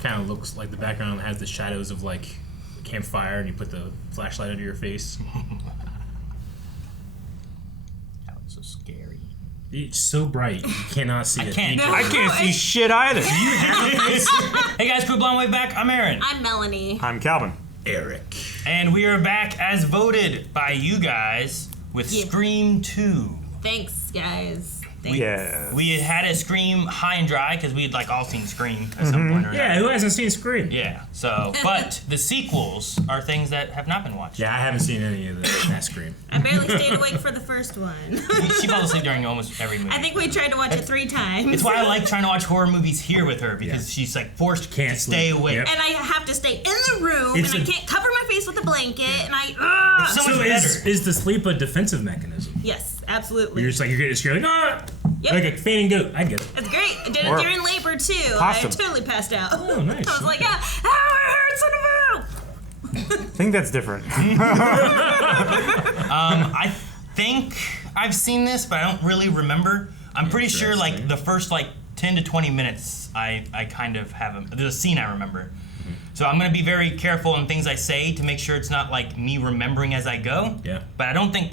kind of looks like the background has the shadows of like a campfire, and you put the flashlight under your face. That was so scary. It's so bright, you cannot see it. I can't see shit either. Do you have a face? Hey guys, Blonde Way back. I'm Aaron. I'm Melanie. I'm Calvin. Eric. And we are back as voted by you guys with Scream 2. Thanks, guys. Thanks. Yeah. We had a Scream high and dry because we had like all seen Scream at some point or Yeah, another. who hasn't seen Scream? Yeah. So, but the sequels are things that have not been watched. Yeah, I haven't seen any of that Scream. I barely stayed awake for the first one. She falls asleep during almost every movie. I think we tried to watch it 3 times. It's why I like trying to watch horror movies here with her because she's like forced to stay awake. Yep. And I have to stay in the room, It's and I can't cover my face with a blanket, and So So much better. is the sleep a defensive mechanism? Yes, absolutely. You're just like, you're getting scared, like, ah! Yep. Like a fainting goat. I get it. It's great. I did it Or during labor, too. possum. I totally passed out. Oh, nice. I was like, ah, it hurts, son of a... I think that's different. I think I've seen this, but I don't really remember. I'm pretty sure like the first like 10 to 20 minutes I kind of have there's a scene I remember. So I'm going to be very careful in things I say to make sure it's not like me remembering as I go. Yeah. But I don't think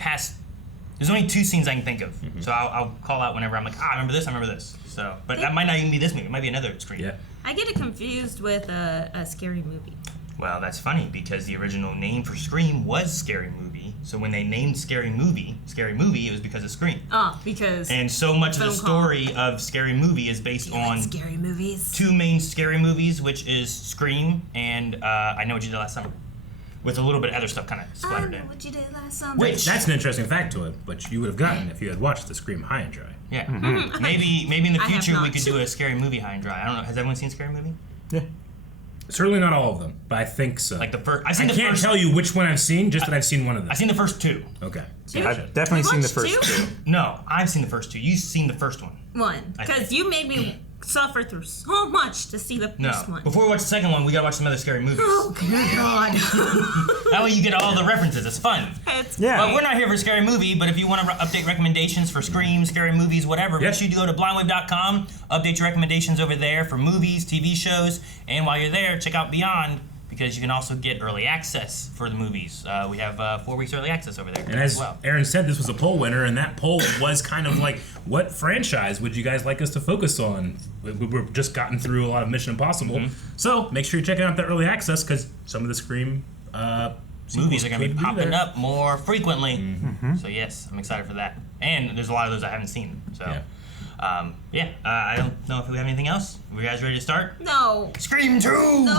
there's only 2 scenes I can think of. So I'll call out whenever I'm like, I remember this. So, but that might not even be this movie. It might be another Scream. Yeah. I get it confused with a scary movie. Well, that's funny because the original name for Scream was Scary Movie. So when they named Scary Movie, it was because of Scream. Oh, because... And so much of the story of Scary Movie is based on scary movies. 2 main scary movies, which is Scream and I Know What You Did Last Summer, with a little bit of other stuff kind of splattered in. I know what you did last summer. Which That's an interesting fact to it, but you would have gotten if you had watched the Scream High and Dry. yeah, maybe in the I have future we not. could do a Scary Movie High and Dry. I don't know. Has everyone seen Scary Movie? Yeah. Certainly not all of them, but I think so. Like the first. I can't tell you which one I've seen, just that I've seen one of them. I've seen the first 2. Okay. I've definitely seen the watched first 2. No, I've seen the first 2. You've seen the first one. One. Because you made me suffer through so much to see the No. first one. Before we watch the second one, we gotta watch some other scary movies. Oh, God. That way you get all the references. It's fun. Yeah. But we're not here for Scary Movie, but if you want to update recommendations for Scream, Scary Movies, whatever, make sure you go to blindwave.com, update your recommendations over there for movies, TV shows, and while you're there, check out Beyond, because you can also get early access for the movies. We have 4 weeks early access over there And as well. Aaron said, this was a poll winner, and that poll was kind of like, what franchise would you guys like us to focus on? We've just gotten through a lot of Mission Impossible, so make sure you're checking out the early access, because some of the Scream Movies are going to be could be popping there. up more frequently. So yes, I'm excited for that. And there's a lot of those I haven't seen. So I don't know if we have anything else. Are you guys ready to start? No. Scream 2! No.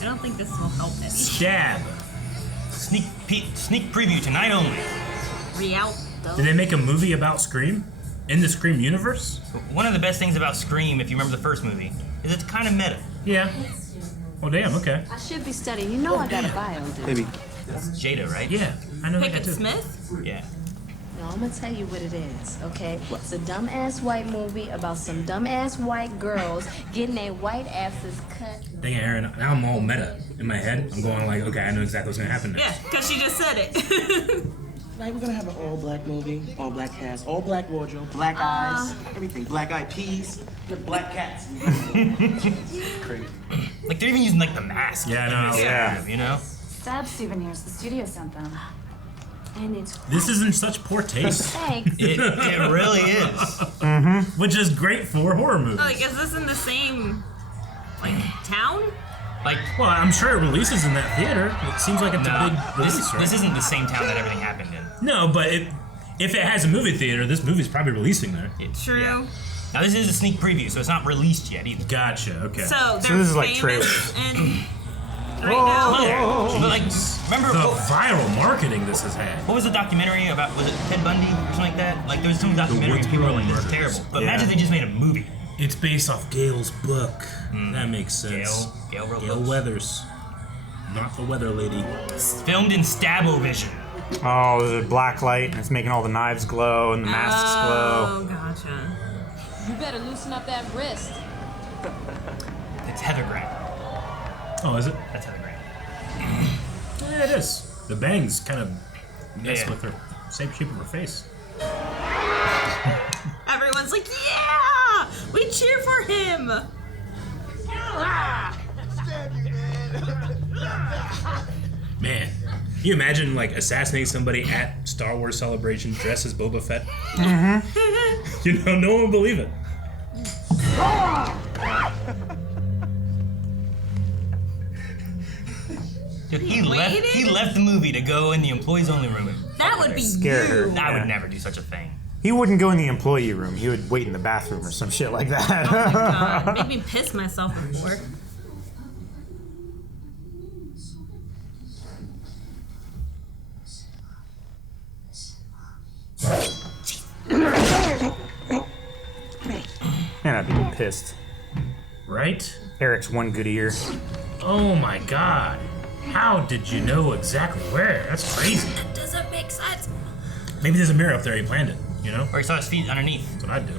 I don't think this will help any. Stab. Sneak preview tonight only. Rialto. Did they make a movie about Scream? In the Scream universe? One of the best things about Scream, if you remember the first movie, is it's kind of meta. Yeah. Oh, damn, okay. I should be studying. You know I got a bio, dude. Maybe. That's Jada, right? Yeah, I know that Pickett too. Smith? Yeah. No, I'm gonna tell you what it is, okay? It's a dumbass white movie about some dumbass white girls getting their white asses cut. Dang it, Aaron, now I'm all meta in my head. I'm going like, okay, I know exactly what's gonna happen next. Yeah, because she just said it. Like, we're gonna have an all-black movie, all-black cast, all-black wardrobe, black eyes, everything. Black-eyed peas, black cats. Crazy. Like, they're even using, like, the mask. Yeah, I know. Yeah. You know? Sad souvenirs. The studio sent them. And it's This is in such poor taste, thanks. It really is. which is great for horror movies. Like, is this in the same, town? Like, Well, I'm sure it releases in that theater. It seems like it's a no, big release, right? this isn't the same town that everything happened in. No, but if it has a movie theater, this movie's probably releasing there. True. Yeah. Now, this is a sneak preview, so it's not released yet either. Gotcha, okay. So, they're this is like famous trailers. and right now. But, like, remember, The viral marketing this has had. what was the documentary about? Was it Ted Bundy or something like that? Like, there was some documentary people were like, this is terrible. But Yeah. imagine they just made a movie. It's based off Gail's book. That makes sense. Gail wrote Gail books. Weathers. Not the weather lady. It's filmed in Stabovision. Oh, there's a black light, and it's making all the knives glow and the masks glow. Oh, gotcha. You better loosen up that wrist. It's Heather Grant. Oh, is it? That's Heather Grant. Yeah, it is. The bangs kind of mess Yeah. with her same shape of her face. Everyone's like, yeah! We cheer for him! Man, can you imagine like assassinating somebody at Star Wars Celebration dressed as Boba Fett? You know, no one would believe it. Dude, he left the movie to go in the employees only room. That would be Scare her. you. I would never do such a thing. He wouldn't go in the employee room. He would wait in the bathroom or some shit like that. Oh my god, made me piss myself before. Man, I'd be pissed. Right? Eric's one good ear. Oh my god. How did you know exactly where? That's crazy. That doesn't make sense. Maybe there's a mirror up there, he planned it, you know? Or he saw his feet underneath. That's what I'd do.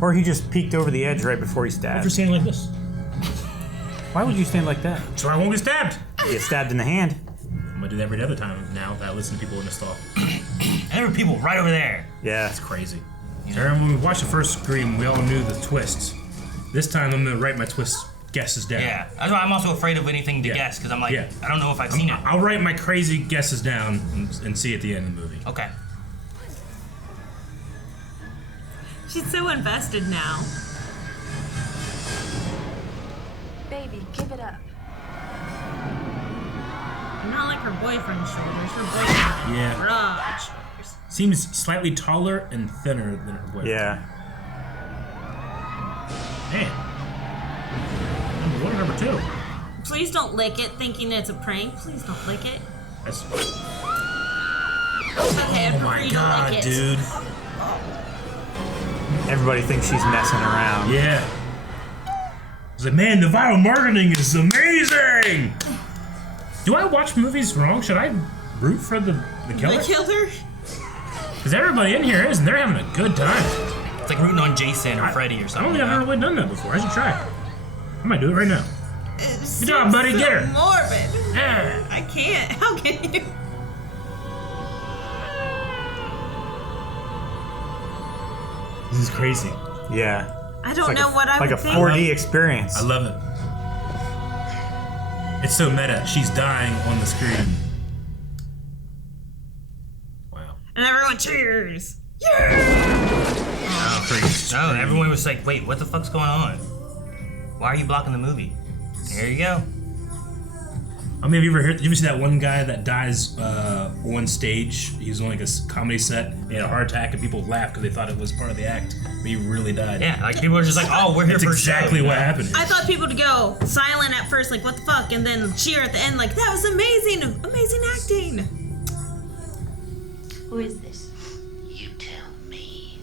Or he just peeked over the edge right before he After stabbed. standing like this. Why would you stand like that? So I won't get stabbed. You get stabbed in the hand. I'm gonna do that every other time now that I listen to people in the stall. And there were people right over there. Yeah. That's crazy. Aaron, when we watched the first Scream, we all knew the twists. This time I'm gonna write my twist guesses down. Yeah, that's why I'm also afraid of anything to guess, because I'm like, Yeah. I don't know if I've seen it. I'll write my crazy guesses down and see at the end of the movie. Okay. She's so invested now. Baby, give it up. Not like her boyfriend's shoulders. Her boyfriend. Yeah. Broad shoulders. Seems slightly taller and thinner than her boyfriend. Yeah. Man. Number one or number two? Please don't lick it thinking it's a prank. Please don't lick it. That's, Okay, oh my god, lick it. dude. Everybody thinks she's messing around. Yeah. It's like, man, the viral marketing is amazing! Do I watch movies wrong? Should I root for the killer? The killer? Because everybody in here is, and they're having a good time. It's like rooting on Jason or Freddy or I don't something. think I've ever really done that before. I should try it. I might do it right now. Good job, buddy. So Get her. morbid. Yeah. I can't. How can you? This is crazy. Yeah. I don't know what I like would a think. 4D experience. I love it. It's so meta. She's dying on the screen. Wow. And everyone cheers. Oh, crazy. No, everyone was like, wait, what the fuck's going on? Why are you blocking the movie? There you go. I mean, have you ever see that one guy that dies on stage? He was on like a comedy set, and he had a heart attack, and people laughed because they thought it was part of the act, but he really died. Yeah, like people were just like, oh, we're here That's for exactly a show. what happened. I thought people would go silent at first, like, what the fuck? And then cheer at the end, like, that was amazing. Amazing acting. Who is this? You tell me.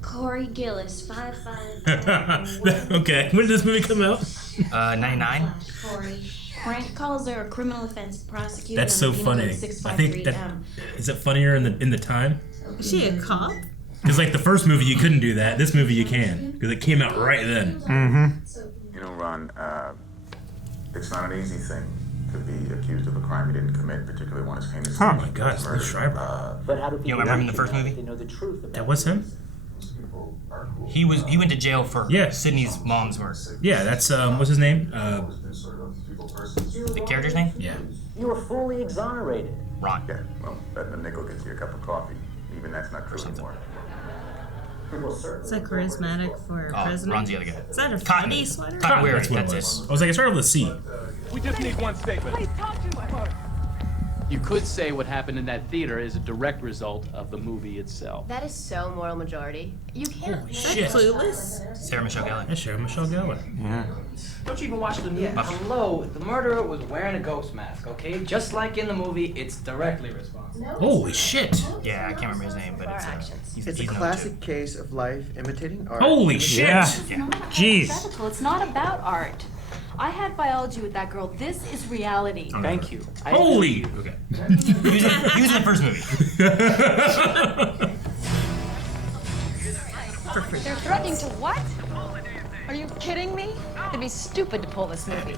Corey Gillis, 5'5". Okay, when did this movie come out? 99? Corey. Frank calls her a criminal offense prosecuted. That's so funny. I think that is it funnier in the time? Is she a cop? Because like the first movie you couldn't do that. This movie you can because it came out right then. You know, Ron, it's not an easy thing to be accused of a crime you didn't commit, particularly one as heinous. Oh my God, it's Liv Schreiber. But how do You people remember him in the first movie? they know the truth about That was him. He went to jail for Yeah. Sydney's mom's murder. Yeah, that's what's his name? The character's name? Yeah. You were fully exonerated. Ron. Yeah, well, betting a nickel gets you a cup of coffee. Even that's not true anymore. Is that charismatic for a Oh, president? Ron's the other guy. Is that a Cotton. funny sweater? Cotton Weary, That's what that's it it. was. I was like, it started with a C. We just need one statement. Please talk to my mother. You could say what happened in that theater is a direct result of the movie itself. That is so moral majority. You can't. Holy Is that shit. Clueless? Sarah Michelle Gellar. That's Sarah Michelle Gellar. Yeah. Don't you even watch the movie? Hello, the murderer was wearing a ghost mask, okay? Just like in the movie, it's directly responsible. Holy shit. Yeah, I can't remember his name, but it's he's It's a number classic case of life imitating art. Holy shit. Yeah. Jeez. Hypothetical. It's not about art. I had biology with that girl. This is reality. Thank you. Holy. Okay. He was in the first movie. They're threatening to what? Are you kidding me? It'd be stupid to pull this movie.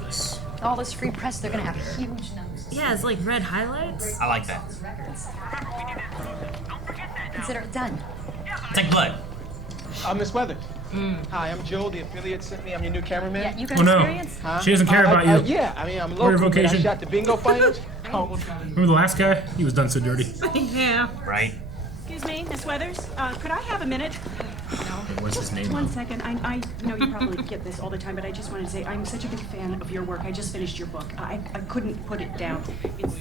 All this free press, they're gonna have huge numbers. Yeah, it's like red highlights. I like that. Consider it done. It's like blood. Miss Weather, Hi, I'm Joe. The affiliate sent me. I'm your new cameraman. Yeah, you got Oh, no. experience? Huh? She doesn't care about you. Yeah, I mean, I'm Or your local. But I vocation. shot the bingo finals. Remember the last guy? He was done so dirty. Yeah. Right. Excuse me, Miss Weathers. Could I have a minute? What's his name? One second. I know you probably get this all the time, but I just wanted to say I'm such a big fan of your work. I just finished your book. I couldn't put it down. It's...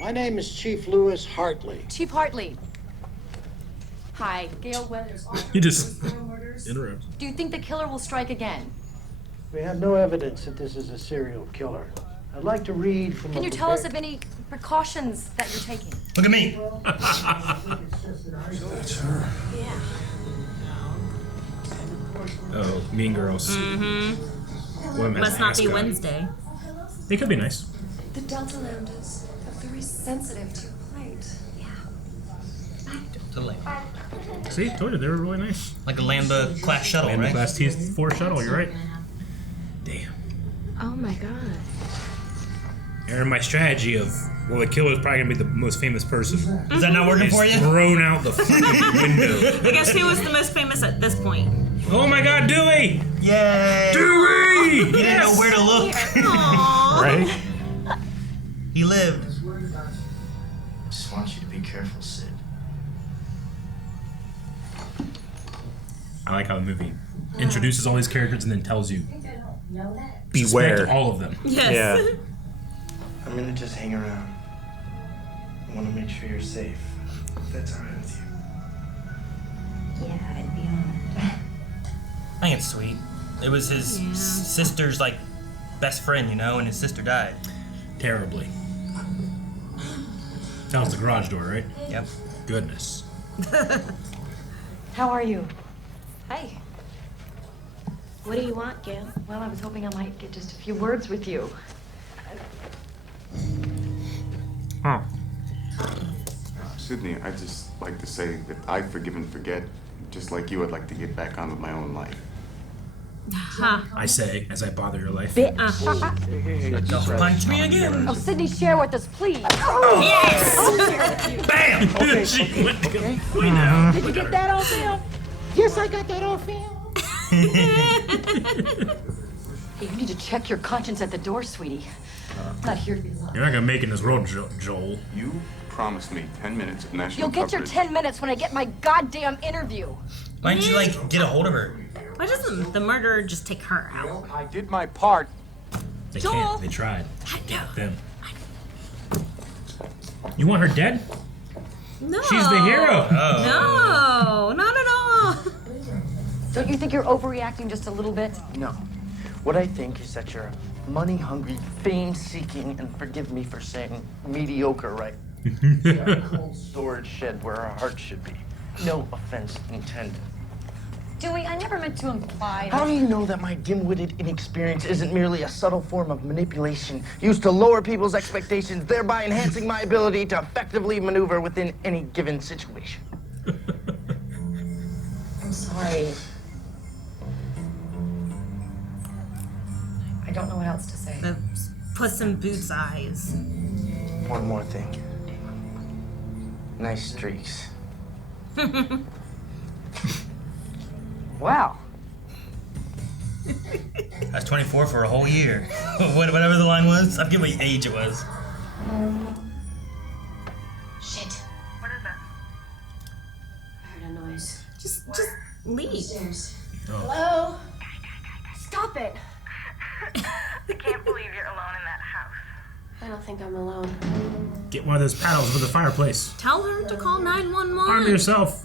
My name is Chief Lewis Hartley. Chief Hartley. Hi, Gail Weathers. You just interrupt. Do you think the killer will strike again? We have no evidence that this is a serial killer. I'd like to read from Can you tell us of any precautions that you're taking? Look at me. Oh, Mean Girls. Mm-hmm. Must not be Wednesday. They could be nice. The Delta Lambdas are very sensitive to your plight. Totally. See, told you they were really nice. Like a Lambda class shuttle, Lambda right? class T4 shuttle. You're right. Damn. Oh my god. Aaron, my strategy of the killer's probably gonna be the most famous person. Is that not working for you? Thrown out the fucking window. I guess who was the most famous at this point? Oh my God, Dewey! Yay! Dewey! He didn't know where to look. Aww. Right? He lived. Just want you to be careful, Sid. I like how the movie introduces all these characters and then tells you, Beware. suspect all of them. Yes. Yeah. I'm gonna just hang around. I want to make sure you're safe. If that's alright with you. Yeah, I'd be honored. I think it's sweet. It was his sister's like best friend, you know, and his sister died. Terribly. That was the garage door, right? Yep. Goodness. How are you? Hi. What do you want, Gail? Well, I was hoping I might get just a few words with you. Oh. Sydney, I'd just like to say that I forgive and forget. Just like you, I'd like to get back on with my own life. I say, as I bother your life. Don't punch me again. Oh, Sydney, share with us, please. Yes! Bam! Okay, She went okay. We know. Did you get that on film? Yes, I got that on film. You need to check your conscience at the door, sweetie. I'm not here to be loved. You're not gonna make it in this world, Joel. You promised me 10 minutes of national You'll get your coverage. 10 minutes when I get my goddamn interview. Why don't you like get a hold of her? Why doesn't the murderer just take her out? I did my part. They Joel. can't. They tried. Get them. You want her dead? No. She's the hero. No, not at all. Don't you think you're overreacting just a little bit? No. What I think is that you're money-hungry, fame-seeking, and forgive me for saying mediocre, right? You're a cold storage shed where our heart should be. No offense intended. Dewey, I never meant to imply How do you know that my dim-witted inexperience isn't merely a subtle form of manipulation used to lower people's expectations, thereby enhancing my ability to effectively maneuver within any given situation? I'm sorry. I don't know what else to say. The Puss in Boots eyes. One more thing. Nice streaks. Wow. That's 24 for a whole year. Whatever the line was, I forget what age it was. Shit. What is that? I heard a noise. Just leave. Upstairs. Hello? Stop it. I can't believe you're alone in that house. I don't think I'm alone. Get one of those paddles for the fireplace. Tell her to call 911. Arm yourself.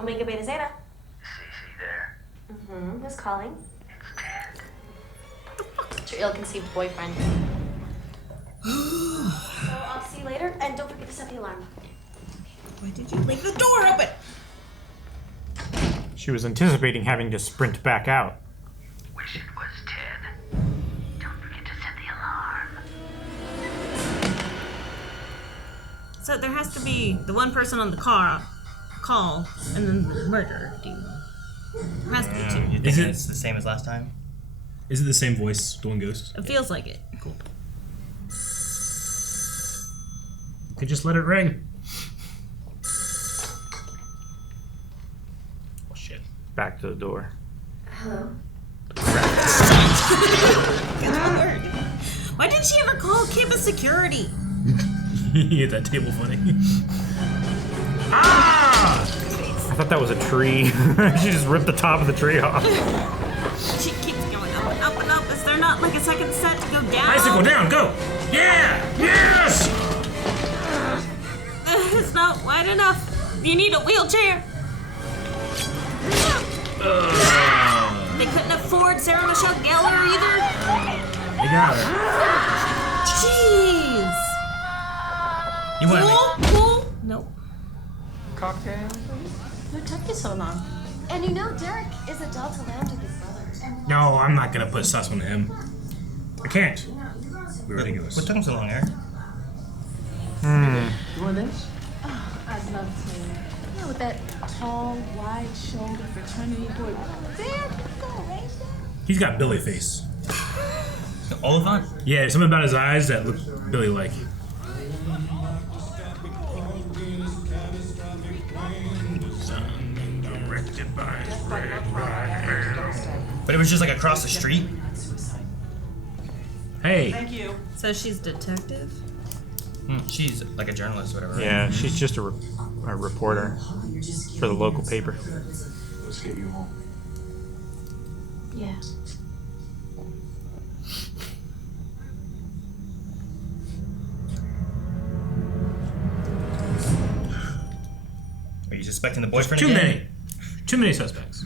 Omega Beta Zeta. Cece there. Mm-hmm. Who's calling? It's your ill-conceived boyfriend. So I'll see you later, and don't forget to set the alarm. Why did you leave the door open? She was anticipating having to sprint back out. Wish it was 10. Don't forget to set the alarm. So there has to be the one person on the call, and then the murderer dude. There has to be two. You think it's the same as last time? Is it the same voice, doing Ghost? It feels like it. Cool. You could just let it ring. back to the door. Hello? Good lord. Why didn't she ever call campus security? You hit that table funny. Ah! I thought that was a tree. She just ripped the top of the tree off. She keeps going up and up and up. Is there not like a second set to go down? Bicycle down, go! Yeah! Yes! It's not wide enough. You need a wheelchair. They couldn't afford Sarah Michelle Gellar either. You got her. Jeez. You want Pool? Nope. Cocktail? What took you so long? And you know Derek is a Delta Lambda Big Brother. No, I'm not gonna put sus on him. I can't. We're ridiculous. What took him so long, Aaron? You want this? I'd love to. Yeah, with that tall, wide-shouldered fraternity boy. There you go, right there. He's got Billy face. Oliphant? Yeah, there's something about his eyes that look Billy-like. But it was just like across the street? Hey. Thank you. So she's detective? She's like a journalist or whatever. Yeah, she's just a reporter for the local paper. Let's get you home. Yeah. Are you suspecting the boyfriend Too again? many. Too many suspects.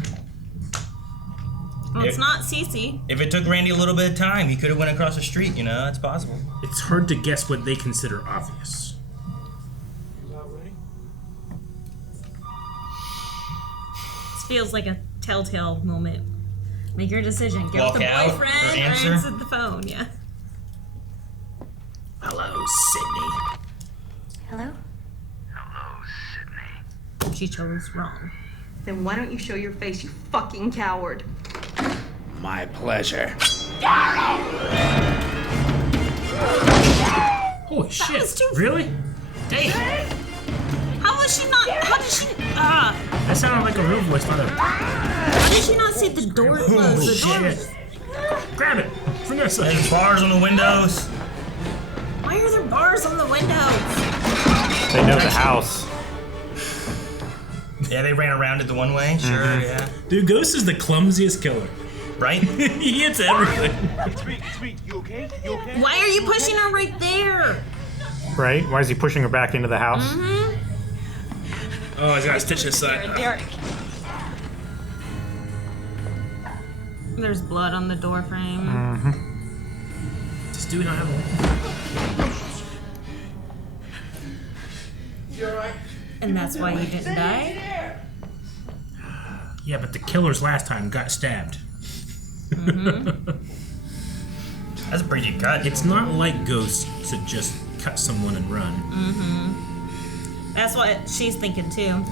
Well, it's not Cece. If it took Randy a little bit of time, he could have went across the street, you know, that's possible. It's hard to guess what they consider obvious. This feels like a telltale moment. Make your decision. Get Walk with the out or boyfriend or answer? answer the phone. Yeah. Hello, Sydney. Hello? She chose wrong. Then why don't you show your face, you fucking coward? My pleasure. Holy shit. was too- Really? Damn. How was she not? How did she? That sounded like a real voice, not a... How did she not see the door close? The door. Shit. Grab it. Vanessa. There's bars on the windows. Why are there bars on the windows? They know the house. Yeah, they ran around it the one way. Sure, yeah. Dude, Ghost is the clumsiest killer. Right? He hits everything. Sweet, you okay? You okay? Why are you pushing her right there? Right? Why is he pushing her back into the house? Mm-hmm. Oh, he's got to stitch his side. Derek. There's blood on the door frame. Does Dewey not have a... You alright? And that's why he didn't die? Yeah, but the killers last time got stabbed. That's a pretty deep cut. It's not like Ghost to just cut someone and run. That's what she's thinking too.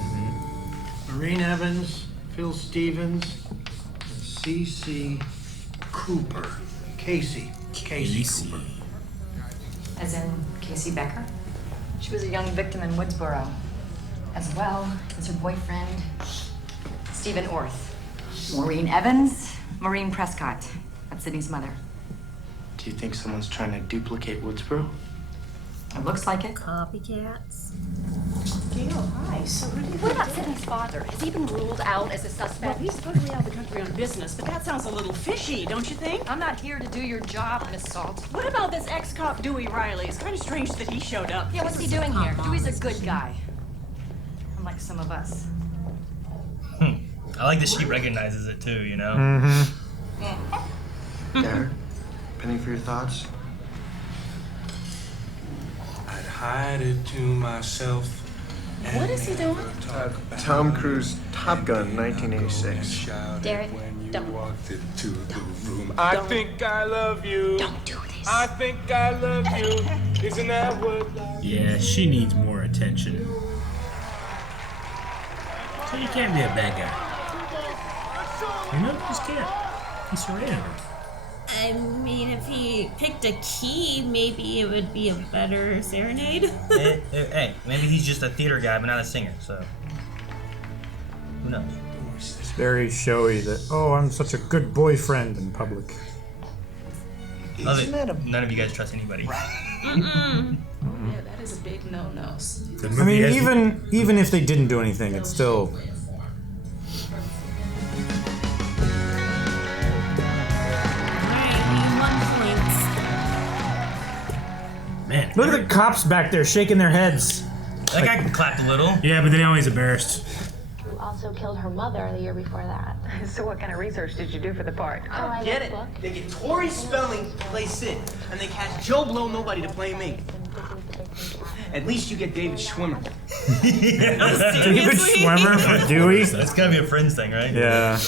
Maureen Evans, Phil Stevens, C.C. Cooper. Casey Cooper. As in Casey Becker? She was a young victim in Woodsboro, as well as her boyfriend, Stephen Orth. Maureen Evans, Maureen Prescott. That's Sydney's mother. Do you think someone's trying to duplicate Woodsboro? It looks like it. Copycats. Gail, hi. So What about Sydney's father? Has he been ruled out as a Well, suspect? he's supposedly out of the country on business, but that sounds a little fishy, don't you think? I'm not here to do your job, Miss Salt. What about this ex-cop Dewey Riley? It's kind of strange that he showed up. Yeah, what's he doing here? Dewey's a good guy. Unlike some of us. I like that she recognizes it too, you know? Derek, penny for your thoughts? I'd hide it to myself. What is he doing? Tom Cruise, Top Gun, 1986. Derek, don't. Walked into the room. I think I love you. Don't do this. I think I love you. Isn't that what? Yeah, she needs more attention. So you can't be a bad guy. You know, just can't. He's surrounded. I mean, if he picked a key, maybe it would be a better serenade. Hey, maybe he's just a theater guy, but not a singer, so. Who knows? Very showy that, oh, I'm such a good boyfriend in public. None of you guys trust anybody. Yeah, that is a big no-no. I mean, even if they didn't do anything, it's still... Man, look at the cops back there shaking their heads. That guy clapped a little. Yeah, but then now he's embarrassed. Who also killed her mother the year before that. So what kind of research did you do for the part? Oh, I Get read it? the book. They get Tori Spelling to play Sid, and they cast Joe Blow Nobody to play me. At least you get David Schwimmer. David Schwimmer for Dewey? That's gotta be a Friends thing, right? Yeah.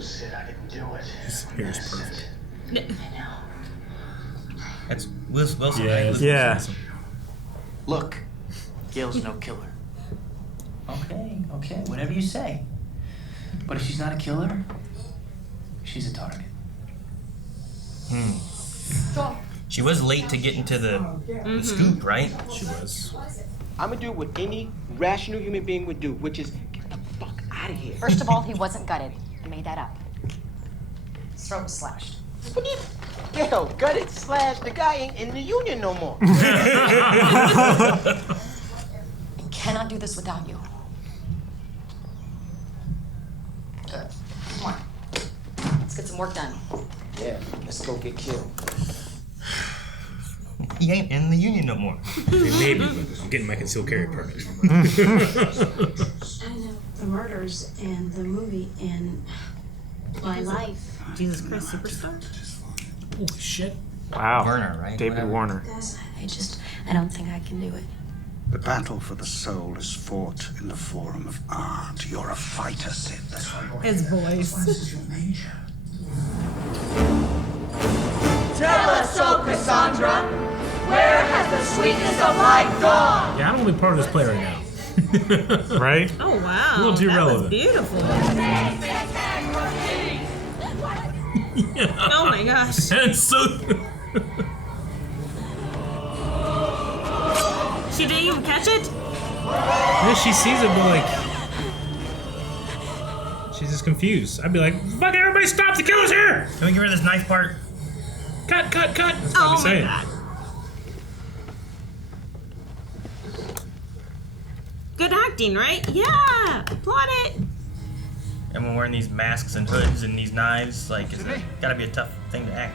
Sid, I didn't do it. His hair's perfect. That's Wilson. Yeah, right? Yeah. Look, Gail's no killer. Okay, whatever you say. But if she's not a killer, she's a target. She was late to get into the scoop, right? She was. I'm gonna do what any rational human being would do, which is get the fuck out of here. First of all, he wasn't gutted. You made that up. His throat was slashed. Yo, gutted, slashed. The guy ain't in the union no more. I cannot do this without you. Come on. Let's get some work done. Yeah, let's go get killed. He ain't in the union no more. Maybe, but I'm getting my concealed carry permit. I know the murders and the movie in my life. Jesus Christ Superstar? Holy shit. Wow. Warner, right? David Whatever. Warner. Guys, I don't think I can do it. The battle for the soul is fought in the forum of art. You're a fighter, Sid. That's right. His voice. Tell us so, Cassandra. Where has the sweetness of life gone? Yeah, I'm only part of this play right now. Right? Oh wow. A little too that relevant. was beautiful. Oh my gosh. That's so. She didn't even catch it? Yeah, she sees it, but like. She's just confused. I'd be like, fuck, everybody stop, the killer's here! Can we get rid of this knife part? Cut! That's what Oh I'm my saying. god. Good acting, right? Yeah! Applaud it! And we're wearing these masks and hoods and these knives, like, it's gotta be a tough thing to act.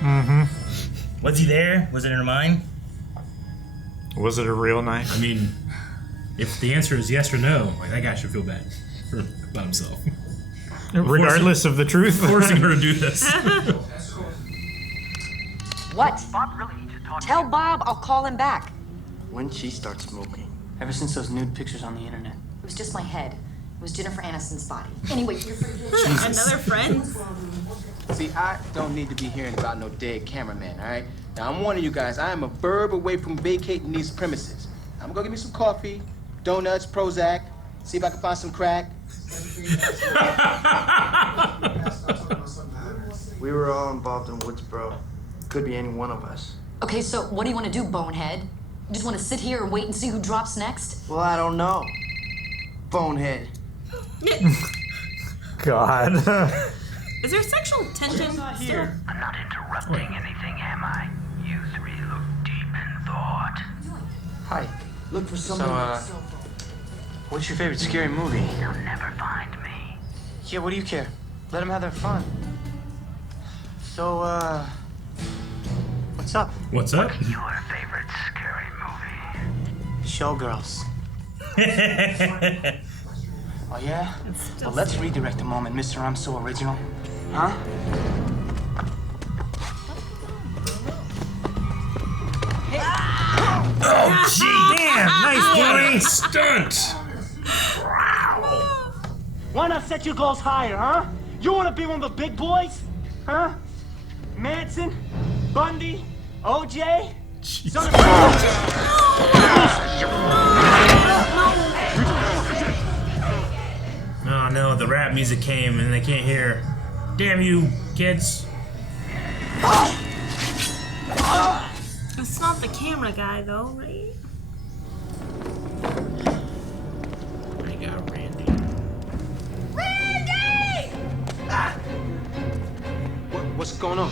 Mm-hmm. Was he there? Was it in her mind? Was it a real knife? I mean, if the answer is yes or no, like, that guy should feel bad about himself. Regardless of the truth. Forcing her to do this. What? Tell Bob I'll call him back. When she starts smoking. Ever since those nude pictures on the internet. It was just my head. It was Jennifer Aniston's body. Anyway, you're Another friend? See, I don't need to be hearing about no dead cameraman, all right? Now, I'm warning you guys, I am a verb away from vacating these premises. I'm gonna go get me some coffee, donuts, Prozac, see if I can find some crack. We were all involved in Woodsboro. Could be any one of us. Okay, so what do you want to do, bonehead? You just want to sit here and wait and see who drops next? Well, I don't know. Bonehead. God. Is there sexual tension still? I'm not interrupting anything, am I? You three look deep in thought. Hi. Look for someone. What's your favorite scary movie? You'll never find me. Yeah, what do you care? Let them have their fun. So, what's up? What's up? Your favorite scary movie? Showgirls. Oh, yeah? Well, let's redirect a moment, Mr. I'm So Original. Huh? Oh, gee! Damn, nice boy. Stunt! Why not set your goals higher, huh? You want to be one of the big boys? Huh? Manson? Bundy? OJ? Son of Oh no, the rap music came and they can't hear. Damn you, kids. It's not the camera guy, though, right? I got Randy. Randy! What's going on?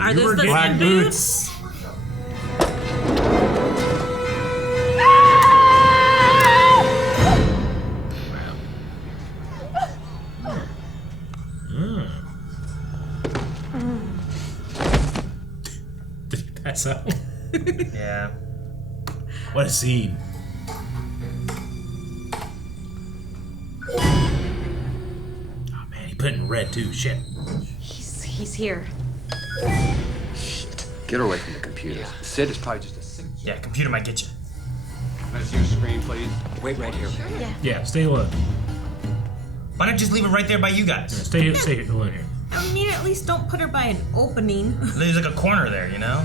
Are those the Black same boots. Did he pass out? Yeah. What a scene. Oh man, he put it in red too. Shit. He's here. Get away from the computer. Sid is probably just a sick. Yeah, computer might get you. Can I see your screen, please? Wait right here. Yeah. Yeah, stay low. Why not just leave it right there by you guys? Yeah, stay alone here. I mean, at least don't put her by an opening. There's like a corner there, you know?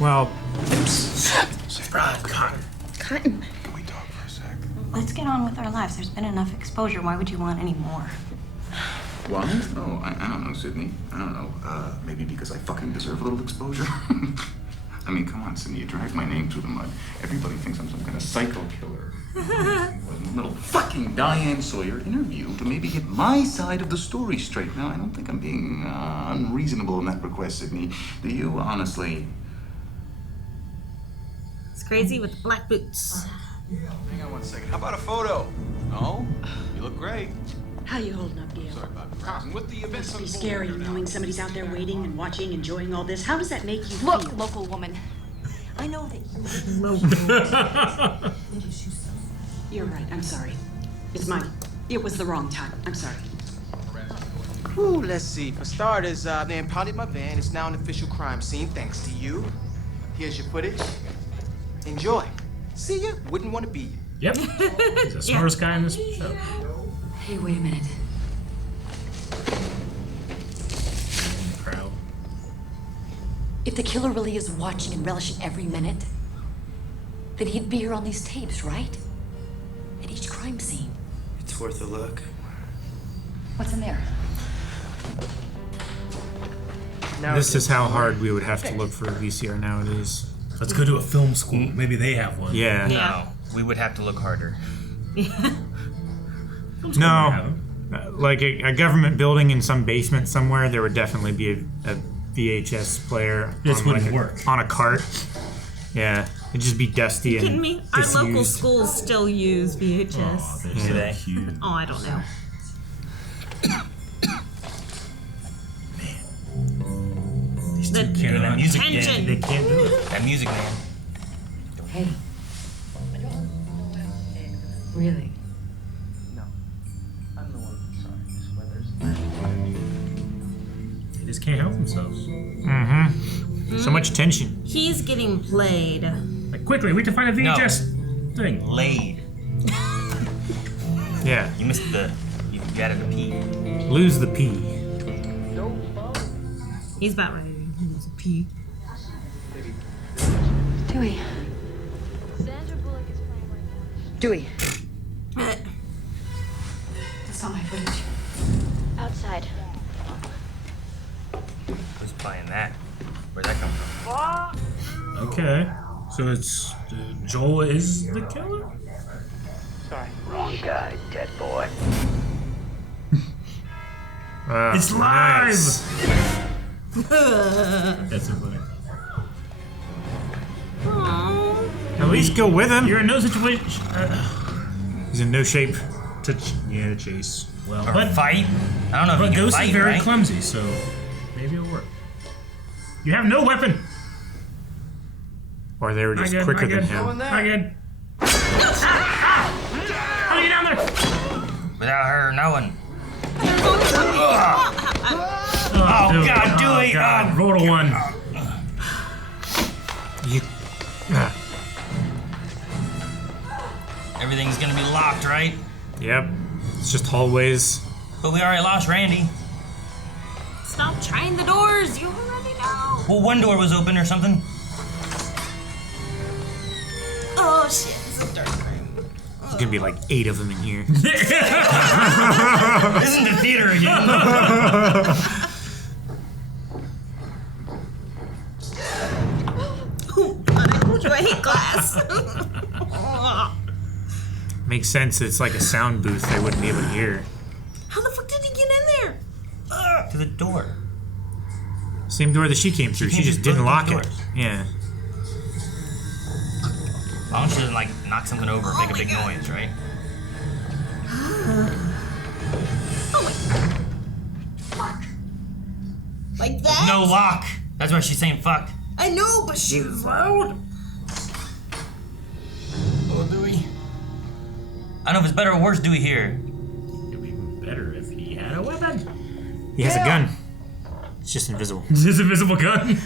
Well, Cotton. Cotton. Can we talk for a sec? Let's get on with our lives. There's been enough exposure. Why would you want any more? Why? Oh, I don't know, Sydney. I don't know. Maybe because I fucking deserve a little exposure. I mean, come on, Sydney. You dragged my name through the mud. Everybody thinks I'm some kind of psycho killer. Little fucking Diane Sawyer interview to maybe get my side of the story straight. Now, I don't think I'm being unreasonable in that request, Sydney. Do you, honestly? It's crazy with the black boots. Hang on one second. How about a photo? No? You look great. How you holding up, Gail? Sorry about the problem. With the event Must be scary knowing somebody's out there waiting and watching, enjoying all this. How does that make you Look, feel? local woman. I know that You're right. I'm sorry. It was the wrong time. I'm sorry. Ooh, let's see. For starters, they impounded my van. It's now an official crime scene, thanks to you. Here's your footage. Enjoy. See ya. Wouldn't want to be you. Yep. He's the smartest guy in this show. Hey, wait a minute. Crowd. If the killer really is watching and relishing every minute, then he'd be here on these tapes, right? At each crime scene. It's worth a look. What's in there? this is how hard we would have to look for a VCR nowadays. Let's go to a film school. Maybe they have one. Yeah. No, we would have to look harder. No. Like a government building in some basement somewhere, there would definitely be a VHS player. This on wouldn't like work. on a cart. Yeah, it'd just be dusty and Kidding me? Our local disused. schools still use VHS. They're Yeah. so they? cute. Oh, I don't know. These The two cannot. That music, tension. They can't do it. that music, man. Hey. Really? No. I'm the one sorry, Miss Weathers. They just can't help themselves. Mm-hmm. So much tension. He's getting played. Like, quickly, we can find a VHS thing. Laid. Yeah. You missed the. You added a P. Lose the P. He's about ready to lose a pee. Dewey. Dewey. That's not my footage. Outside. Who's playing that? Where'd that come from? Okay. So it's Joel is the killer? Sorry. Wrong guy, dead boy. It's live! Nice. That's so funny. At least go with him. You're in no situation He's in no shape. to chase. Well, Or but fight? I don't know if but you can Ghost fight, is very right? clumsy, so maybe it'll work. You have no weapon. Or they were just Not good, quicker not than good. him. Not good. How do you get down there? Without her knowing. Oh, Oh, God, Dewey. God. Oh, Roll to one. You. Everything's gonna be locked, right? Yep. It's just hallways. But we already lost Randy. Stop trying the doors. You already know. Well, one door was open or something. Oh shit! It's a dark room. There's gonna be like 8 of them in here. This isn't the theater again. told you I hate glass. Makes sense. It's like a sound booth they wouldn't be able to hear. How the fuck did he get in there? To the door. Same door that she came through. She just didn't lock it. Yeah. As long as she doesn't like knock something over and make a big noise, right? Like that? No lock. That's why she's saying fuck. I know, but she was loud. Oh, Dewey. I don't know if it's better or worse, Dewey here. It'd be better if he had a weapon. He has a gun. It's just invisible. It's just invisible gun.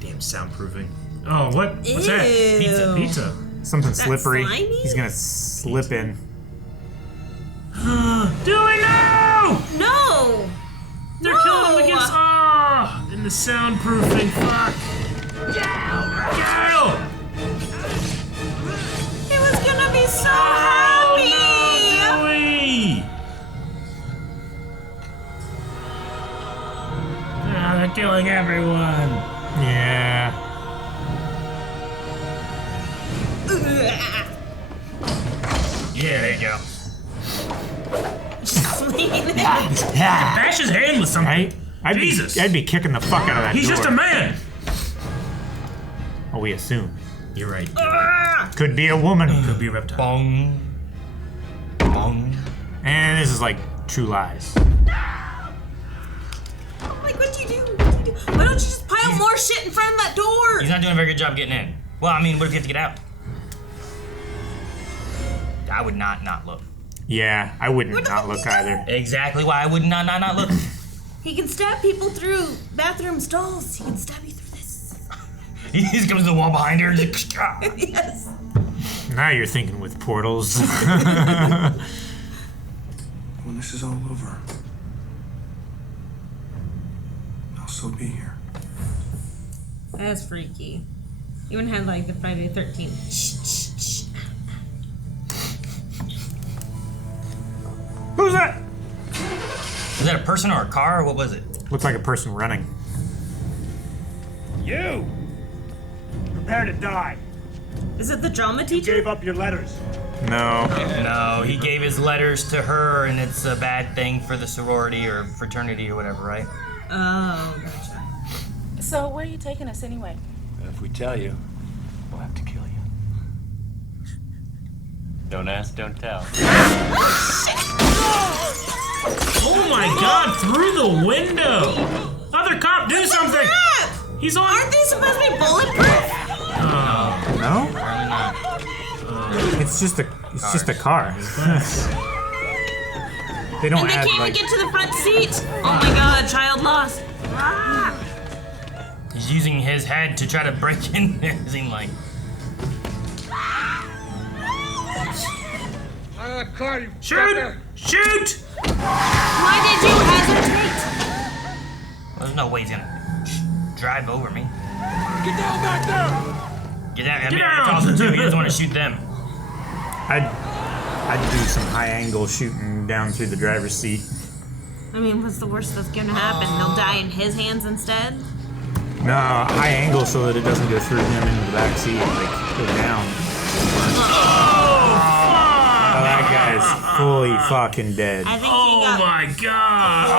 Damn soundproofing. Oh, what's that? Ew. Pizza. Something That slippery. slimy? He's gonna slip in. Dewey, no! No! They're killing him against. In the soundproofing. Fuck. Gale! He was gonna be so happy! Dewey! They're killing everyone. Yeah. Yeah, there you go. Bash his hand with something. I'd Jesus. I'd be kicking the fuck out of that He's door. just a man. Oh, we assume. You're right. Could be a woman. Could be a reptile. Bong. Bong. And this is like True Lies. Like, what'd you do? Why don't you just pile more shit in front of that door? He's not doing a very good job getting in. Well, I mean, what if you have to get out? I would not look. Yeah, I wouldn't not look either. Exactly why I would not look. He can stab people through bathroom stalls. He can stab you through this. He just comes to the wall behind her. Yes. Now you're thinking with portals. When this is all over, I'll still be here. That's freaky. Even had like the Friday the 13th. Who's that? Was that a person or a car or what was it? Looks like a person running. You! Prepare to die. Is it the drama teacher? You gave up your letters. No. No, he gave his letters to her, and it's a bad thing for the sorority or fraternity or whatever, right? Oh, gotcha. So where are you taking us anyway? If we tell you, we'll have to kill you. Don't ask, don't tell. Oh my god, through the window! Other cop, do something! He's on. Aren't they supposed to be bulletproof? No? Apparently not. It's just a car. They don't And they add can't like. even get to the front seat. Oh my god, child lost. Ah. He's using his head to try to break in there, it seemed like. Car, you Shoot! Shoot! Why did you hesitate? Well, there's no way he's gonna drive over me. Get down back there! Get down. I Get mean, down! I tossed him too. He doesn't want to shoot them. I'd do some high angle shooting down through the driver's seat. I mean, what's the worst that's gonna happen? They'll die in his hands instead? No, high angle so that it doesn't go through him into the back seat, like go down. Oh, that guy's fully fucking dead. I think he Oh got my god! Oh!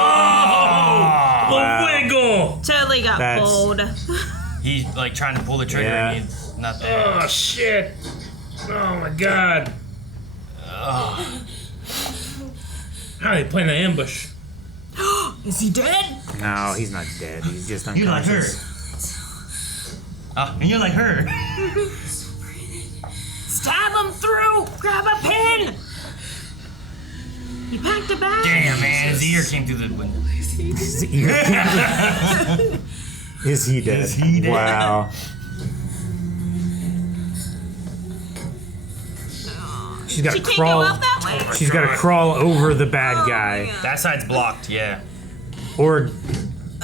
Wow. The wiggle! totally got That's- pulled. He's like trying to pull the trigger Yeah. and he's not there. Oh shit! Oh my god! How are they playing the ambush? Is he dead? No, he's not dead. He's just You like her. unconscious. And you're like her. Stab him through! Grab a pin! You packed a bag? Damn, man, his ear came through the window. Is he dead? Is he dead? Wow. She's got She to can't crawl. go out that way? She's got to crawl over the bad guy, That side's blocked, yeah. or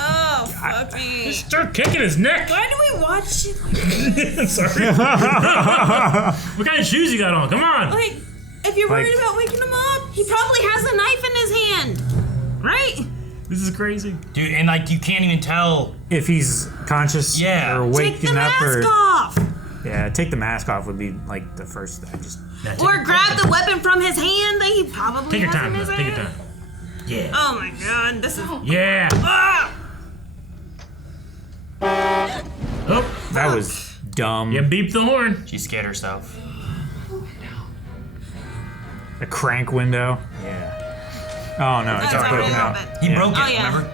Oh, fuck me. Start kicking his neck! Why do we watch shit like this? Sorry. What kind of shoes you got on? Come on! Like, if you're worried Like- about waking him up, he probably has a knife in his hand. Right? This is crazy. Dude, and like you can't even tell. if he's conscious Yeah. or Take the waking up mask or off! Yeah, take the mask off would be like the first. Or grab the weapon from his hand that he probably Take your has time, in his Liv, hand. take your time. Yeah. Oh my god, this is. Yeah. Ah! Oh, that was dumb. You beeped the horn. She scared herself. A crank window. Yeah. Oh no, it's That's how broken he out. broke it. He broke it, Oh, yeah. remember?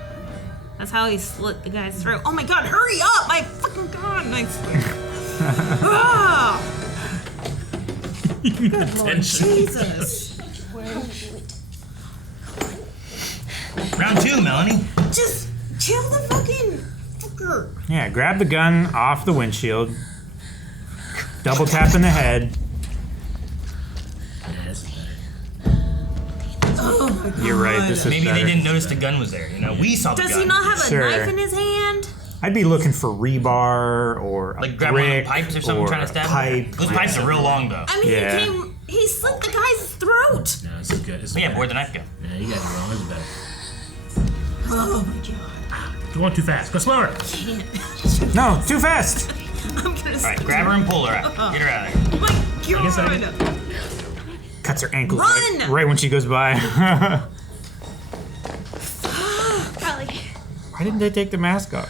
That's how he slit the guy's throat. Oh my god, hurry up! My fucking god! I swear. Ah! Good Lord Jesus. Round 2, Melanie. Just chill the fucking fucker. Yeah, grab the gun off the windshield. Double tap in the head. Oh my god. You're right. This is Maybe better. they didn't notice the gun was there. You know, we saw the gun. Does he not have a Sure. knife in his hand? I'd be looking for rebar or a Like grab one of the brick pipes or something, trying to stab him? pipe. Those pipes are real long, though. I mean, Yeah. he slit the guy's throat. No, this is good. This is Yeah, better. where'd the knife go? Yeah, you guys are wrong. This is better. Oh my god. You're going too fast. Go slower. Can't. No, too fast. I'm gonna. All right, grab her and pull her out. Get her out of there. Oh my guess I god. Cuts her ankles Run! right when she goes by. Probably Why didn't they take the mask off?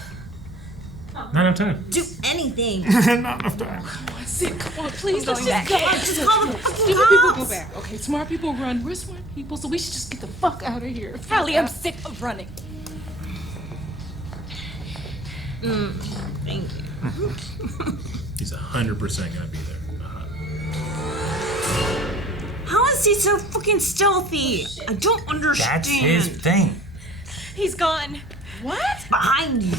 Not enough time. do anything. Not enough time. Come on, please, let's Just just go. just call the fucking Stupid people go cops. back. Okay, smart people run. We're smart people, so we should just get the fuck out of here. Hallie, I'm sick of running. Thank you. He's 100% gonna be there. How is he so fucking stealthy? I don't understand. That's his thing. He's gone. What? Behind you.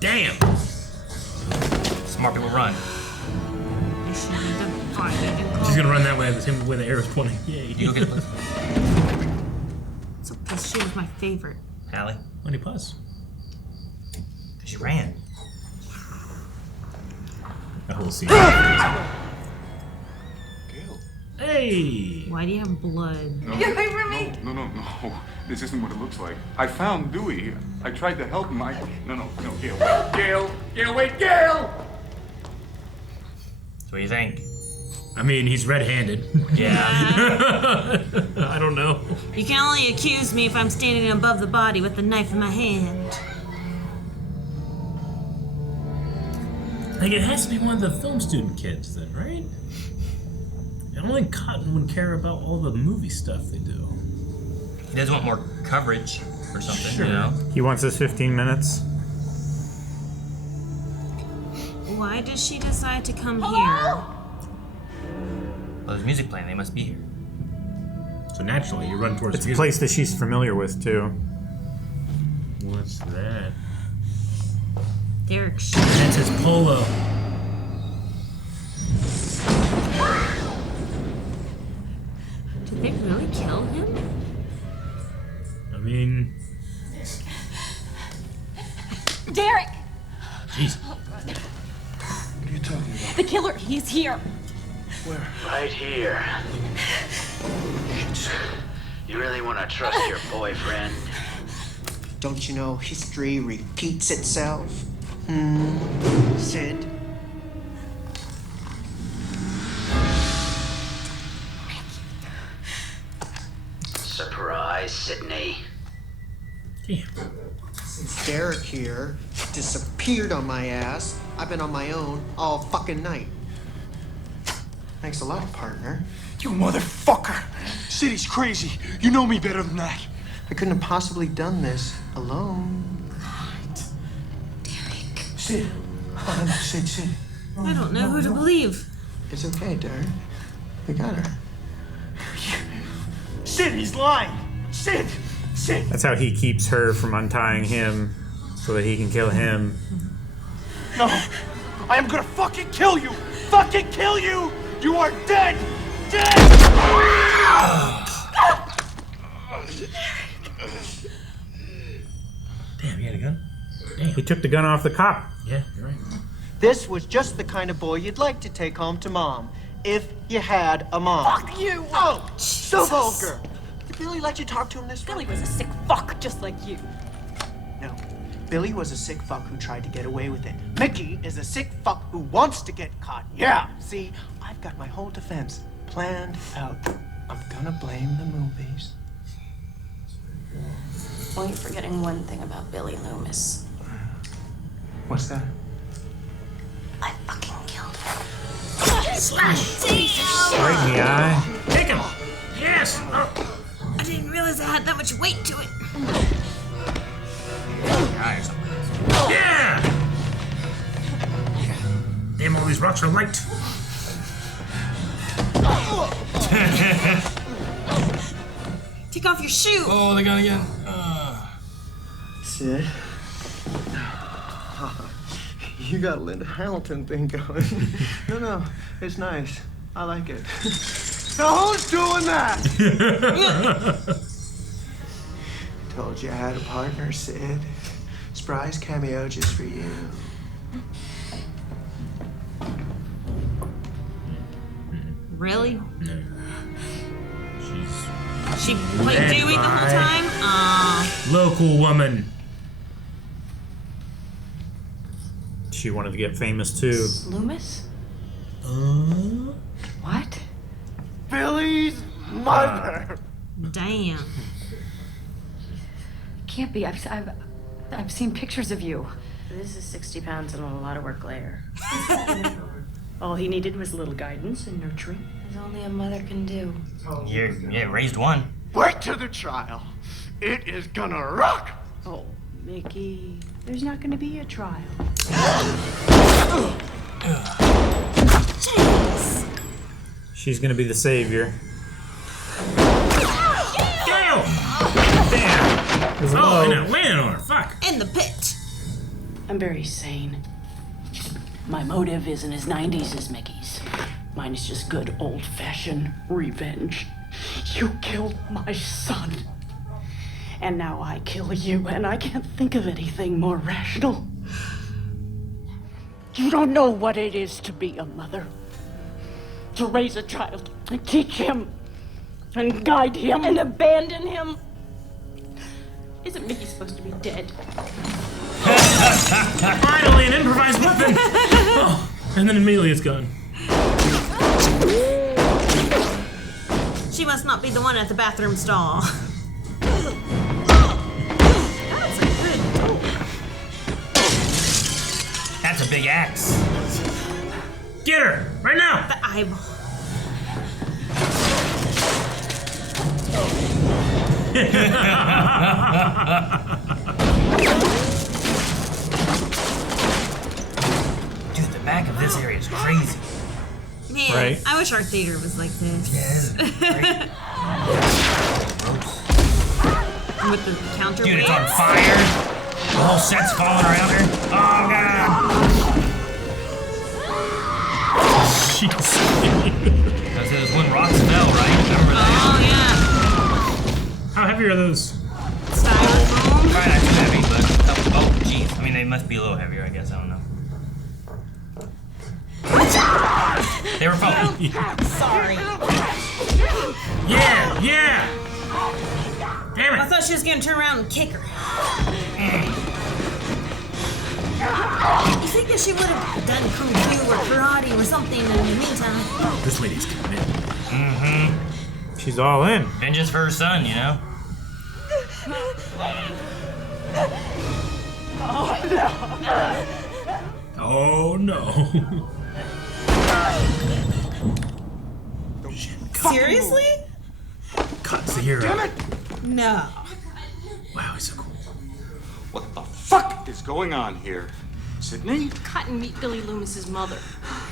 Damn. Smart people run. She's gonna run that way, the same way the arrow's pointing. Yay. You go get the So this she was my favorite. Hallie. When he paused. Because you ran. That whole scene. Hey! Why do you have blood? No, no. This isn't what it looks like. I found Dewey. I tried to help him. No, Gail, wait. Gail, wait, Gail! So what do you think? I mean, he's red-handed. Yeah. I don't know. You can only accuse me if I'm standing above the body with the knife in my hand. Like, it has to be one of the film student kids then, right? And only Cotton would care about all the movie stuff they do. He doesn't want more coverage or something, Sure. you know? He wants his 15 minutes. Why does she decide to come here? Well, there's music playing. They must be here. So naturally, you run towards It's the a place that she's familiar with, too. What's that? Derek. That's his polo. Did they really kill him? I mean, Derek! jeez. What are you talking about? The killer, he's here. Where? Right here. You really want to trust your boyfriend? Don't you know history repeats itself? Sid? Surprise, Sydney. Damn. Since Derek here disappeared on my ass, I've been on my own all fucking night. Thanks a lot, partner. You motherfucker! City's crazy. You know me better than that. I couldn't have possibly done this alone. Sid. Oh, no, Sid. I don't know who to believe. It's okay, Derek. We got her. Sid, he's lying. Sid! That's how he keeps her from untying him so that he can kill him. No. I am gonna fucking kill you! Fucking kill you! You are dead! Dead! Damn, you had a gun? He took the gun off the cop. Yeah, you're right. This was just the kind of boy you'd like to take home to mom. If you had a mom. Fuck you! Oh, so vulgar. Did Billy let you talk to him this way? Billy was a sick fuck just like you. No. Billy was a sick fuck who tried to get away with it. Mickey is a sick fuck who wants to get caught. Yeah, see, I've got my whole defense planned out. I'm gonna blame the movies. Well, you're forgetting one thing about Billy Loomis. What's that? I fucking killed him. Slash! Right in the eye. Take him! Yes! I didn't realize I had that much weight to it. Yeah! Damn, all these rocks are light. Take off your shoe. Oh, they got it again. Sid? You got a Linda Hamilton thing going. No, it's nice. I like it. Now who's doing that? Told you I had a partner, Sid. Surprise cameo just for you. Really? She played Dewey the whole time? Local woman. She wanted to get famous too. Loomis? What? Billy's mother. Damn. Can't be. I've seen pictures of you. This is 60 pounds and a lot of work later. All he needed was a little guidance and nurturing. As only a mother can do. Yeah, raised one. Wait till the trial. It is gonna rock. Oh, Mickey, there's not going to be a trial. Jeez. She's gonna be the savior. Damn! Oh, and it landed on her. Fuck. In the pit. I'm very sane. My motive isn't as 90s as Mickey's. Mine is just good old-fashioned revenge. You killed my son. And now I kill you, and I can't think of anything more rational. You don't know what it is to be a mother. To raise a child, and teach him, and guide him, and abandon him. Isn't Mickey supposed to be dead? Finally, an improvised weapon! Oh, and then immediately it's gone. She must not be the one at the bathroom stall. That's a good tool. That's a big axe. Get her! Right now! The eyeball. Dude, the back of this area is crazy. Man, Right. I wish our theater was like this. Yes. With the counter Dude, it's on fire. The whole set's falling around her. Oh, God. Jeez. Because those when rocks fell, right? Remember that? Oh, yeah. How heavy are those? Styrofoam. Probably not too heavy, but oh, geez. I mean, they must be a little heavier, I guess. I don't know. They were falling. Sorry. Yeah, yeah! Damn I it! thought she was gonna turn around and kick her. You think that she would have done kung fu or karate or something in the meantime? This lady's coming in. Mm-hmm. She's all in. Vengeance for her son, you know? Oh no. Seriously? Cut's the hero. Damn it! No. Wow, he's so cool. What the fuck is going on here? Sydney? Cotton meet Billy Loomis's mother.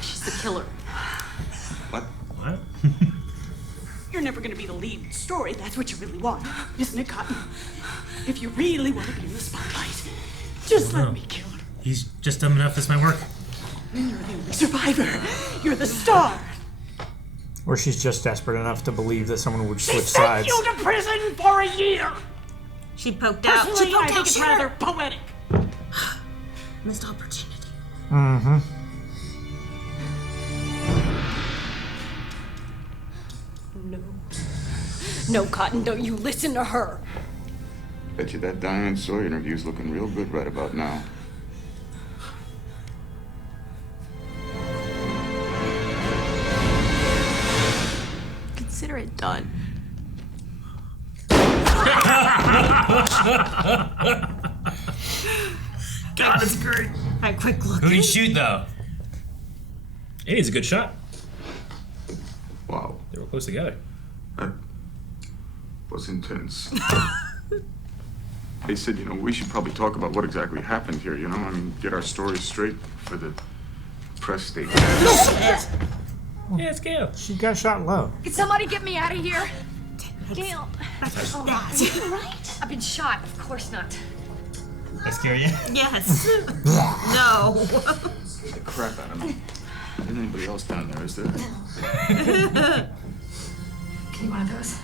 She's the killer. What? What? You're never going to be the lead story. That's what you really want, isn't it, Cotton? If you really want to be in the spotlight, just let me kill her. He's just dumb enough. That's my work. You're the only survivor. You're the star. Or she's just desperate enough to believe that someone would She switch sent sides. you to prison for a year. She poked out. Personally, She I poked think out. it's Sure. rather poetic. Missed opportunity. Mm-hmm. No. No, Cotton, don't you listen to her. Bet you that Diane Sawyer interview's looking real good right about now. Consider it done. God, it's great. I quick look. Who did he shoot though? Hey, he's a good shot. Wow. They were close together. That was intense. They said, we should probably talk about what exactly happened here, I mean, get our stories straight for the press statement. Yeah, it's Gail. She got shot low. Can somebody get me out of here? Gail. Oh, are you right? I've been shot. Of course not. That scare you? Yes. No. The crap out of me. There's anybody else down there, is there? Can you want those?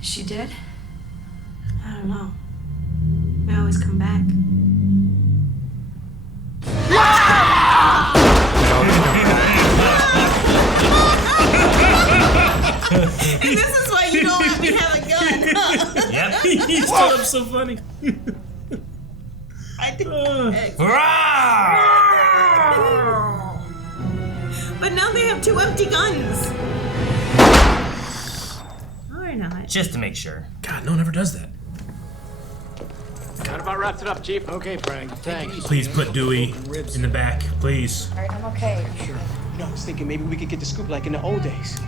Is she dead? I don't know. They always come back. And this is why you don't let me have a gun. Huh? Yep. He stood up so funny. I did. But now they have 2 empty guns. Or not. Just to make sure. God, no one ever does that. That about wraps it up, Chief. Okay, Frank. Thanks. Please put Dewey in the back, please. All right, I'm okay. Sure. I was thinking maybe we could get the scoop like in the old days.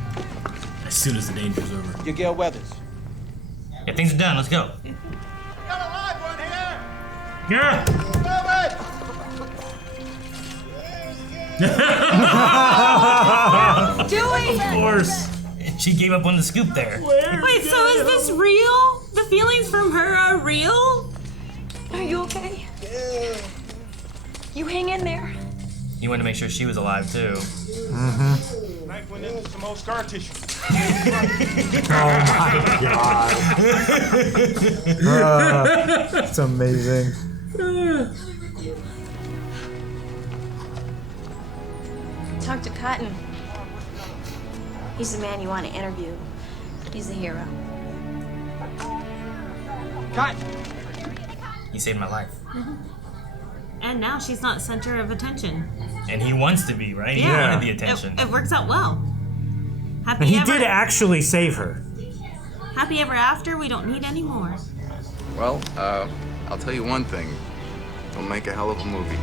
As soon as the danger's over. You're Gail Weathers. Yeah, things are done. Let's go. Yeah. Dewey! Of course. She gave up on the scoop there. Wait, so is this real? The feelings from her are real? Are you okay? You hang in there. You wanted to make sure she was alive too. Mm-hmm. Knife went into some old scar tissue. Oh my god. It's amazing. Talk to Cotton. He's the man you want to interview. He's the hero. Cut! He saved my life. And now she's not center of attention. And he wants to be, right? He wanted the attention. It works out well. And he did actually save her. Happy ever after, we don't need any more. Well, I'll tell you one thing. It'll make a hell of a movie.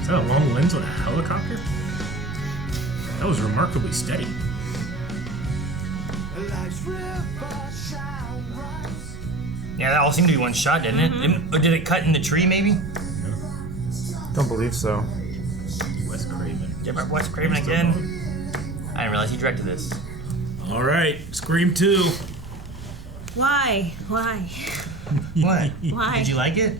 Is that a long lens on a helicopter? That was remarkably steady. Yeah, that all seemed to be one shot, didn't it? Or did it cut in the tree, maybe? Don't believe so. Wes Craven. Yeah, Wes Craven again? I didn't realize he directed this. All right, Scream 2. Why? Why? What? Why? Did you like it?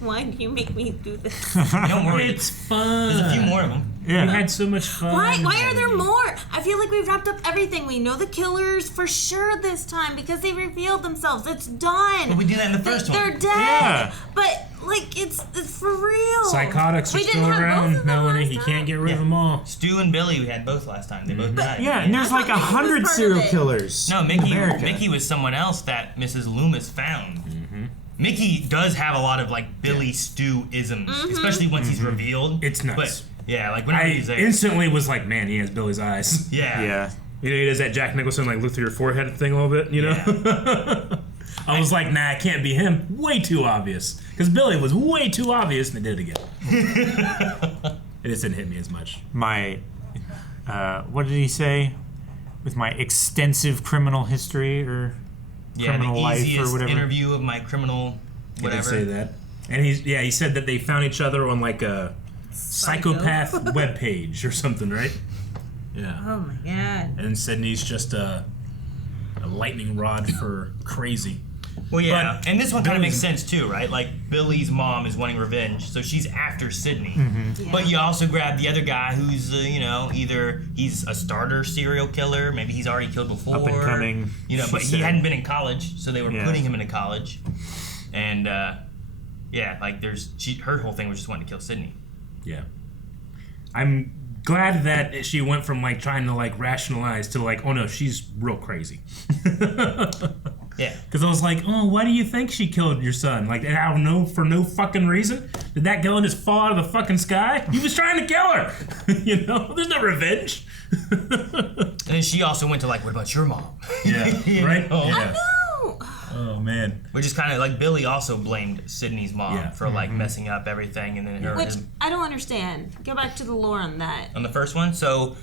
Why do you make me do this? Don't worry. It's fun. There's a few more of them. Yeah. We had so much fun. Why are there more? I feel like we've wrapped up everything. We know the killers for sure this time because they revealed themselves. It's done. But we did that in the first one. They're dead. Yeah. But like it's for real. Psychotics are We still didn't have both around, of them Melanie. last He time. can't get rid of them all. Stu and Billy we had both last time. They both died. Yeah, and there's like 100 serial killers. No, in America. Mickey was someone else that Mrs. Loomis found. Mickey does have a lot of like Billy Stu isms, especially once he's revealed. It's nuts. But yeah, like whenever I he's there. instantly was like, man, he has Billy's eyes. Yeah. Yeah. You know, he does that Jack Nicholson like look through your forehead thing a little bit, you know? I was like, nah, it can't be him. Way too obvious. Because Billy was way too obvious, and they did it again. It just didn't hit me as much. My, what did he say? With my extensive criminal history or criminal the life easiest or whatever. interview of my criminal He whatever. did say that. And he said that they found each other on like a psychopath webpage or something, right? Yeah. Oh my god. And Sydney's just a lightning rod for crazy. Well, yeah, But and this one kind of makes Billy's- sense too, right? Like Billy's mom is wanting revenge, so she's after Sydney. Mm-hmm. Yeah. But you also grab the other guy who's, either he's a starter serial killer, maybe he's already killed before, Up and coming, but she he said. hadn't been in college, so they were Yeah. putting him into college, and her whole thing was just wanting to kill Sydney. Yeah. I'm glad that she went from like trying to like rationalize to like, oh no, she's real crazy. Yeah. Because I was like, oh, why do you think she killed your son? Like, I don't know, for no fucking reason? Did that villain just fall out of the fucking sky? He was trying to kill her. You know, there's no revenge. And then she also went to like, what about your mom? Yeah, right? know? Yeah. I know. Oh man. Which is kind of like Billy also blamed Sydney's mom for like messing up everything, and then her. Which I don't understand. Go back to the lore on that. On the first one, so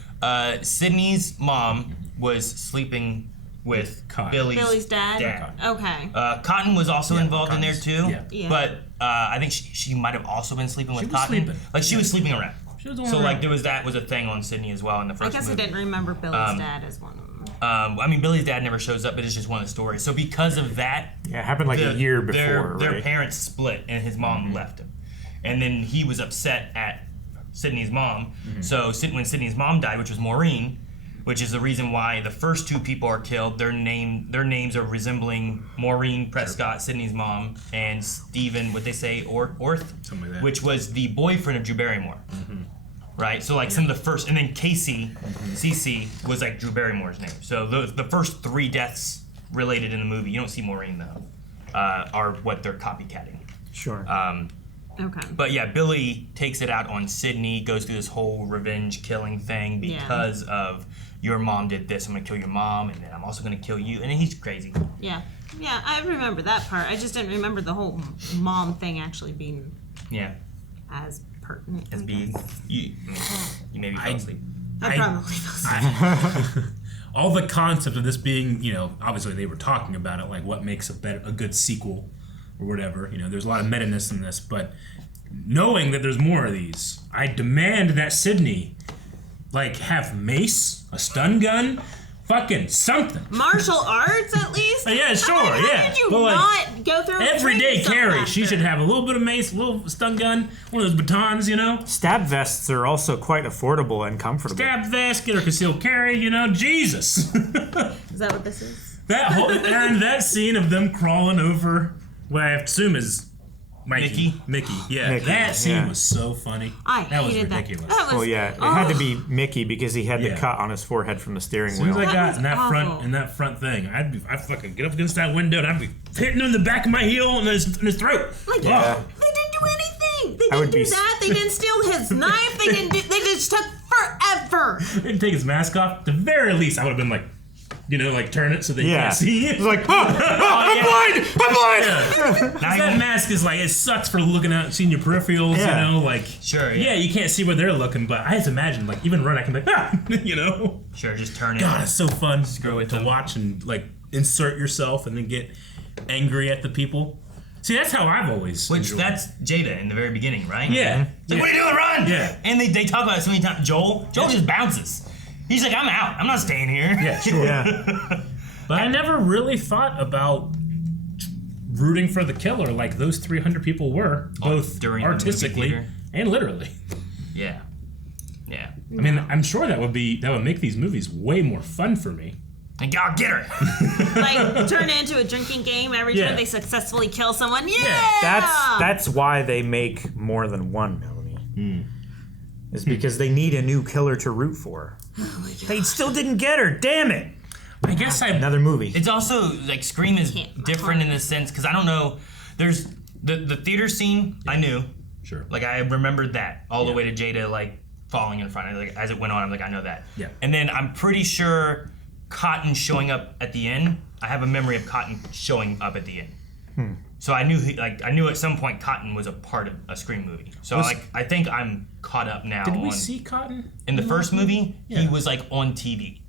Sydney's mom was sleeping with Billy's dad. Okay. Cotton was also involved in there too. Yeah. But I think she might have also been sleeping with was Cotton. sleeping. Like she was sleeping around. She was the So one like around. there was that was a thing on Sydney as well in the first I guess movie. I didn't remember Billy's dad as one of them. I mean, Billy's dad never shows up, but it's just one of the stories. So because of that, Yeah, it happened like a year before, their right? parents split, and his mom left him, and then he was upset at Sydney's mom. So when Sydney's mom died, which was Maureen, which is the reason why the first two people are killed, their names are resembling Maureen Prescott, Sydney's mom, and Stephen, what they say, Orth, Something like that. which was the boyfriend of Drew Barrymore. Right, so like some of the first, and then Casey, CC, was like Drew Barrymore's name. So the first three deaths related in the movie, you don't see Maureen though, are what they're copycatting. Sure. Okay. But yeah, Billy takes it out on Sydney, goes through this whole revenge killing thing because of your mom did this, I'm gonna kill your mom, and then I'm also gonna kill you, and then he's crazy. Yeah. Yeah, I remember that part. I just didn't remember the whole mom thing actually being as pertinent. As being, you maybe fell asleep. I probably fell asleep. All the concept of this being, you know, obviously they were talking about it, like what makes a good sequel or whatever. You know, there's a lot of meta-ness in this, but knowing that there's more of these, I demand that Sydney, like, have mace, a stun gun, fucking something. Martial arts, at least? Yeah, sure, How did you But, like, not go through everyday carry. She should have a little bit of mace, a little stun gun, one of those batons, you know? Stab vests are also quite affordable and comfortable. Stab vest, get her concealed carry, you know? Jesus. Is that what this is? That whole, and that scene of them crawling over what I assume is Mickey, yeah. Mickey, that scene yeah. was so funny. That was hated ridiculous. That. Well, yeah, it had to be Mickey because he had the cut on his forehead from the steering As soon as wheel. I got in that front thing, I'd fucking get up against that window and I'd be hitting him in the back of my heel and in his throat. Like, Yeah. they didn't do anything. They I would didn't do be- that. They didn't steal his knife. They didn't do, they just took forever. He didn't take his mask off. At the very least, I would have been like, you know, like turn it so they can't see. It's like, I'm blind! I'm blind! That mask is like, it sucks for looking out, seeing your peripherals, Yeah. you know, like, Sure, yeah, you can't see where they're looking, but I just imagine, like, even run, I can be like, you know? Sure, just turn it. God, it's so fun with to them. watch and, like, insert yourself and then get angry at the people. See, that's how I've always Which, enjoyed that's Jada in the very beginning, right? Yeah. It's like, what are you doing? Run! Yeah. And they talk about it so many times. Joel just bounces. He's like, I'm out. I'm not staying here. Yeah, sure. Yeah. But I never really thought about rooting for the killer like those 300 people were, both during the movie artistically theater. and literally. Yeah. Yeah. I mean, I'm sure that would make these movies way more fun for me. And God, get her. Like, turn it into a drinking game every Yeah. time they successfully kill someone. Yeah! That's why they make more than one, Melanie. It's because they need a new killer to root for. They still didn't get her, damn it! I guess another movie. It's also, like, Scream is different in the sense, because I don't know, there's the theater scene, I knew. Sure. Like, I remembered that all the way to Jada, like, falling in front of it. Like, as it went on, I'm like, I know that. Yeah. And then I'm pretty sure Cotton showing up at the end, I have a memory of Cotton showing up at the end. So I knew at some point Cotton was a part of a Scream movie. So I think I'm caught up now. Did we see Cotton? In the first movie, he was like on TV.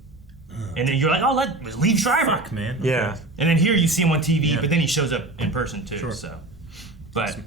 And then you're like, oh, let's leave Shriver. Fuck, man. Yeah. And then here you see him on TV, but then he shows up in person too. Sure. So, but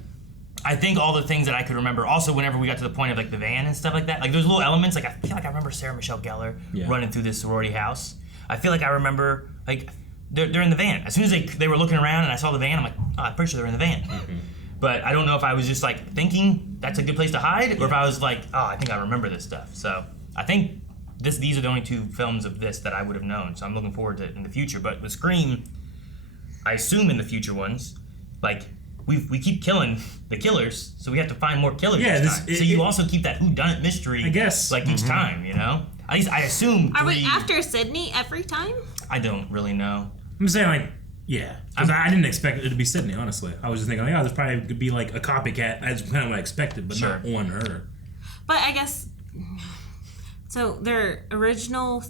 I think all the things that I could remember. Also, whenever we got to the point of like the van and stuff like that, like those little elements. Like I feel like I remember Sarah Michelle Gellar running through this sorority house. I feel like I remember like they're in the van. As soon as they were looking around and I saw the van, I'm like, oh, I'm pretty sure they're in the van. But I don't know if I was just like thinking that's a good place to hide, or if I was like, oh, I think I remember this stuff. So I think these are the only two films of this that I would have known. So I'm looking forward to it in the future. But with Scream, I assume in the future ones, like we keep killing the killers, so we have to find more killers Yeah, each time. So you also keep that whodunit mystery, I guess. like each time, you know? At least I assume Are we 3... after Sydney every time? I don't really know. I'm saying like, yeah, because I didn't expect it to be Sydney. Honestly, I was just thinking, like, oh, this probably could be like a copycat. That's kind of what I expected, but not on her. But I guess so. Their original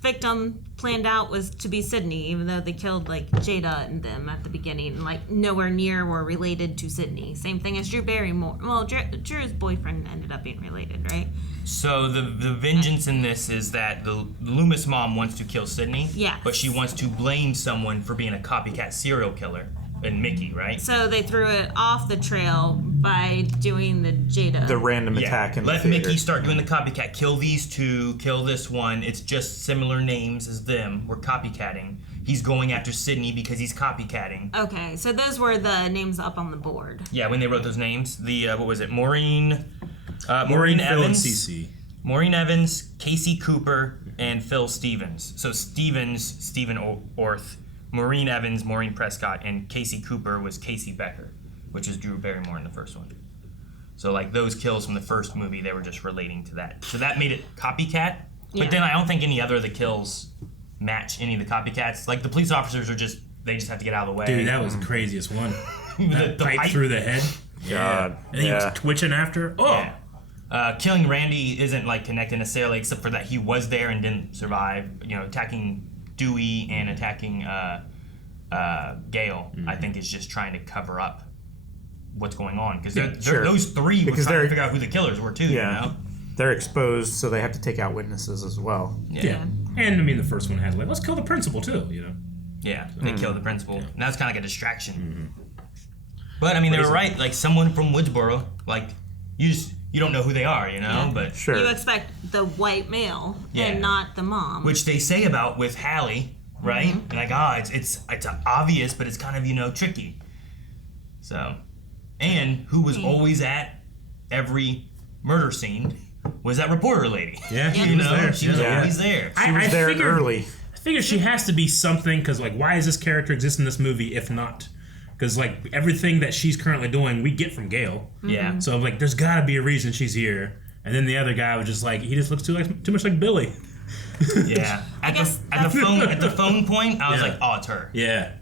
victim planned out was to be Sydney, even though they killed like Jada and them at the beginning, like nowhere near were related to Sydney. Same thing as Drew Barrymore. Well, Drew's boyfriend ended up being related, right? So the vengeance in this is that the Loomis mom wants to kill Sydney, Yes. but she wants to blame someone for being a copycat serial killer, and Mickey, right? So they threw it off the trail by doing the Jada. The random attack in the Let theater. Mickey start doing the copycat. Kill these two, kill this one. It's just similar names as them. We're copycatting. He's going after Sydney because he's copycatting. Okay, so those were the names up on the board. Yeah, when they wrote those names, the what was it? Maureen Phil, and Evans, Cece. Maureen Evans, Casey Cooper, and Phil Stevens. So Stephen Orth, Maureen Evans, Maureen Prescott, and Casey Cooper was Casey Becker, which is Drew Barrymore in the first one. So like those kills from the first movie, they were just relating to that. So that made it copycat. But then I don't think any other of the kills match any of the copycats. Like the police officers are they just have to get out of the way. Dude, that was the craziest one. the Pipe through the head. God. And he was twitching after. Oh. Yeah. Killing Randy isn't like connected necessarily, except for that he was there and didn't survive. You know, attacking Dewey and attacking Gale, I think is just trying to cover up what's going on because those three were trying to figure out who the killers were too. Yeah. You know? They're exposed, so they have to take out witnesses as well. Yeah. And I mean, the first one has like, let's kill the principal too, you know? Yeah, they killed the principal. And that's kind of like a distraction. But I mean, they were right. Like someone from Woodsboro, like you don't know who they are, you know? But You expect the white male and not the mom. Which they say about with Hallie, right? Like, it's obvious, but it's kind of, you know, tricky. So, and who was always at every murder scene was that reporter lady. Yeah, you know, she was always there. She was there early. I figure she has to be something, because like, why does this character exist in this movie if not? Because like everything that she's currently doing, we get from Gale. Yeah. So like, there's got to be a reason she's here. And then the other guy was just like, he just looks too much like Billy. Yeah. At the phone point, I was like, oh, it's her. Yeah.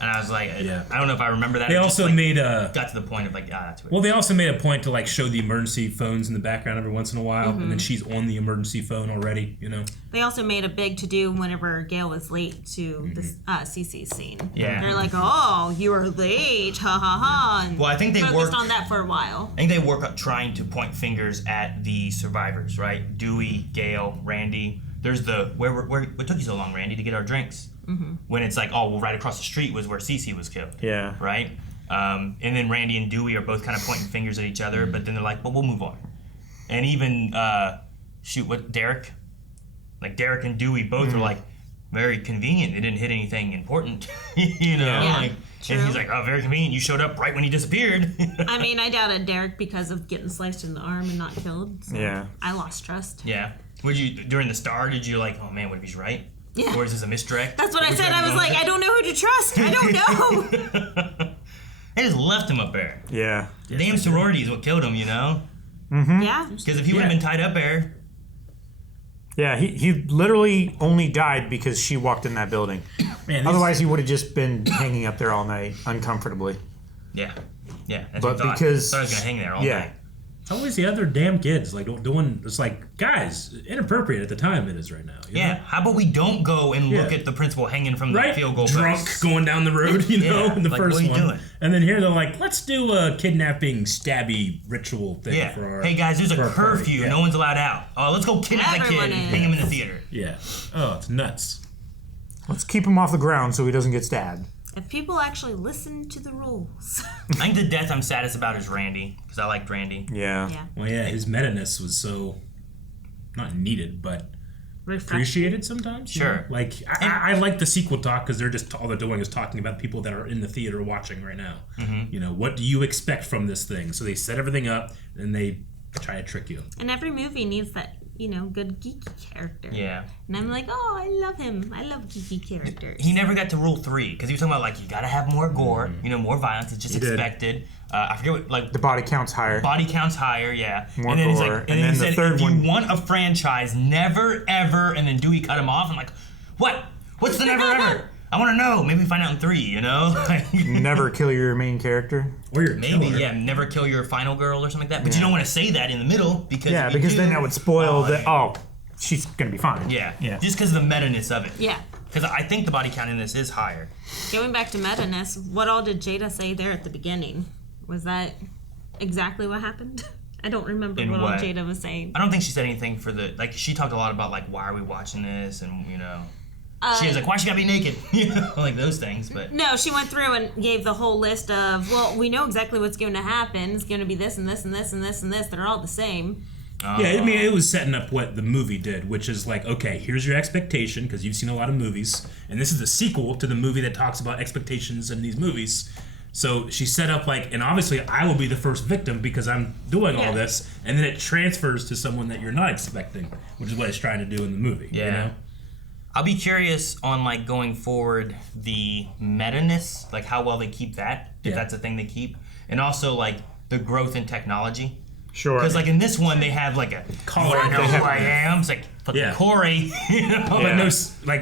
And I was like, I don't know if I remember that. They also made got to the point of like, that's what. Well, they also made a point to like show the emergency phones in the background every once in a while, and then she's on the emergency phone already, you know. They also made a big to-do whenever Gale was late to the CC scene. Yeah. They're like, oh, you were late, ha ha ha. And well, I think they focused worked on that for a while. I think they work up trying to point fingers at the survivors, right? Dewey, Gale, Randy. There's the what took you so long, Randy, to get our drinks? When it's like, oh, well, right across the street was where Cece was killed. Yeah. Right? And then Randy and Dewey are both kind of pointing fingers at each other, but then they're like, well, we'll move on. And even, Derek? Like, Derek and Dewey both are like, very convenient. They didn't hit anything important, you know? Yeah, like, true. and he's like, oh, very convenient. You showed up right when he disappeared. I mean, I doubted Derek because of getting sliced in the arm and not killed. So Yeah. I lost trust. Yeah. During the star, did you like, oh man, what if he's right? Yeah. Or is this a misdirect? That's what I said. I was like, I don't know who to trust. I don't know. They just left him up there. Yeah. The damn sorority is what killed him, you know? Yeah. Because if he would have been tied up there. Yeah, he literally only died because she walked in that building. Man, otherwise, he would have just been hanging up there all night, uncomfortably. Yeah. Yeah. That's But what I thought. because- I thought he was going to hang there all yeah. night. It's always the other damn kids like doing. It's like, guys, inappropriate at the time it is right now. You Yeah. know? How about we don't go and look at the principal hanging from the Right, field goal drunk post? going down the road, you know, Yeah, in the like, first what are you one. doing? And then here they're like, let's do a kidnapping, stabby ritual thing Yeah. for our. Hey guys, there's a for our party. curfew. Yeah. No one's allowed out. Oh, let's go kidnap that kid Everyone and is. hang him in the theater. Yeah. Oh, it's nuts. Let's keep him off the ground so he doesn't get stabbed. If people actually listen to the rules. I think the death I'm saddest about is Randy, because I liked Randy. Yeah. Yeah. Well, yeah, his meta-ness was so not needed, but Refreshing. appreciated sometimes. you Sure. know? Like I like the sequel talk because they're just all they're doing is talking about people that are in the theater watching right now. You know, what do you expect from this thing? So they set everything up and they try to trick you. And every movie needs that good geeky character. Yeah. And I'm like, oh, I love him. I love geeky characters. He never got to rule 3 because he was talking about like you gotta have more gore, more violence. It's just expected. I forget what like the body count's higher. Body count's higher, yeah. More and then he's gore. like, and then he said, if you want a franchise, never ever, and then Dewey cut him off. I'm like, what? What's the never ever? I want to know. Maybe we find out in 3. Never kill your main character. Or your maybe killer. yeah. Never kill your final girl or something like that. But you don't want to say that in the middle because then that would spoil she's gonna be fine. Yeah. Just because of the meta-ness of it. Yeah. Because I think the body count in this is higher. Going back to meta-ness, what all did Jada say there at the beginning? Was that exactly what happened? I don't remember what all Jada was saying. I don't think she said anything for the she talked a lot about like why are we watching this and she was like why she gotta be naked like those things. But no, she went through and gave the whole list of we know exactly what's going to happen. It's going to be this and this and this and this and this. They're all the same. Yeah, I mean, it was setting up what the movie did, which is like, okay, here's your expectation, because you've seen a lot of movies, and this is a sequel to the movie that talks about expectations in these movies. So she set up and obviously I will be the first victim because I'm doing all this, and then it transfers to someone that you're not expecting, which is what it's trying to do in the movie. Yeah. I'll be curious on going forward the meta-ness, like how well they keep that, if that's a thing they keep, and also the growth in technology. Sure. Because in this one they have a collar. I know who I am. It's like fucking Corey. But no,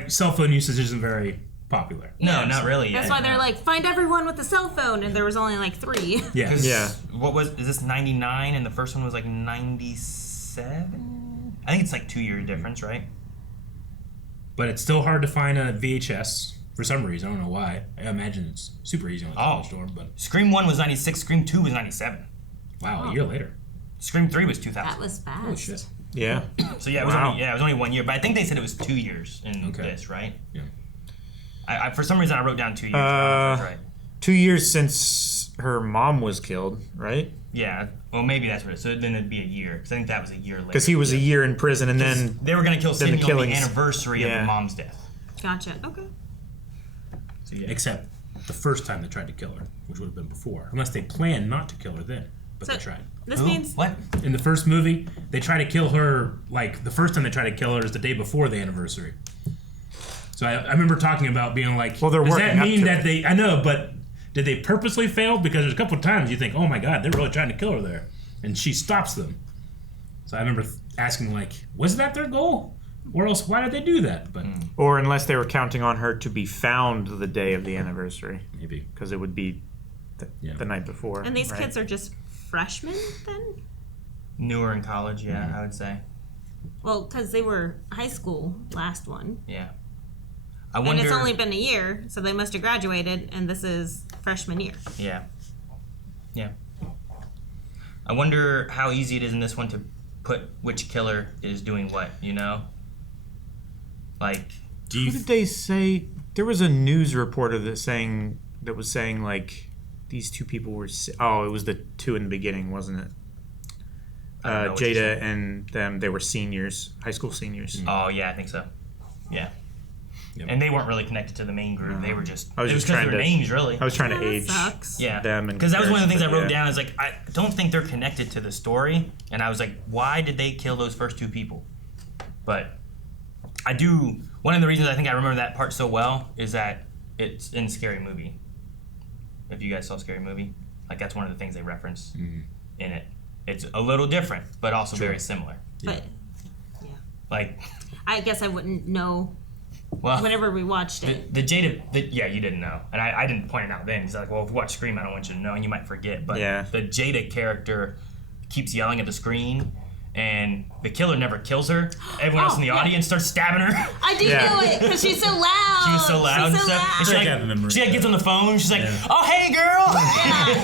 cell phone usage isn't very popular. No, not really. That's why they're find everyone with a cell phone, and there was only 3. Yeah. Is this 99 and the first one was 97? I think it's 2 year difference, right? But it's still hard to find a VHS for some reason. I don't know why. I imagine it's super easy on the store. But Scream 1 was 96. Scream 2 was 97. Wow, a year later. Scream 3 was 2000. That was fast. Oh shit. Yeah. So it was only 1 year, but I think they said it was 2 years in this, right? Yeah. I for some reason I wrote down 2 years. That's right. 2 years since her mom was killed, right? Yeah. Well, maybe that's what it is. So then it'd be a year, because I think that was a year later. Because he was a year in prison, and then they were going to kill Sydney on the anniversary of the mom's death. Gotcha. Okay. So, except the first time they tried to kill her, which would have been before, unless they planned not to kill her then, but they tried. This means what? In the first movie, they try to kill her the first time they try to kill her is the day before the anniversary. So I remember talking about being well, they're does working that mean up to that it. they? I know, but did they purposely fail? Because there's a couple of times you think, oh my god, they're really trying to kill her there, and she stops them. So I remember asking was that their goal, or else why did they do that? But or unless they were counting on her to be found the day of the anniversary, maybe because it would be the night before. And these kids are just freshmen then? Newer in college, I would say. Well, because they were high school last one. Yeah. And it's only been a year, so they must have graduated, and this is freshman year. Yeah. Yeah. I wonder how easy it is in this one to put which killer is doing what, Who did they say? There was a news reporter that was saying these two people were. Oh, it was the two in the beginning, wasn't it? Jada and them. They were seniors, high school seniors. Oh yeah, I think so. Yeah. Yep. And they weren't really connected to the main group. They were just. I was just trying to. Names, really. I was trying to age them, because that was one of the things I wrote down. Is I don't think they're connected to the story, and I was like, why did they kill those first two people? But I do. One of the reasons I think I remember that part so well is that it's in Scary Movie. If you guys saw Scary Movie, that's one of the things they reference in it. It's a little different, but also very similar. But I guess I wouldn't know. Well, whenever we watched it, the Jada, you didn't know, and I didn't point it out then. He's like, well, if you watch Scream, I don't want you to know, and you might forget. But the Jada character keeps yelling at the screen, and the killer never kills her. Everyone else in the audience starts stabbing her. I do know it because she's so loud. She was so loud. And she gets on the phone. She's like, "Oh, hey, girl!"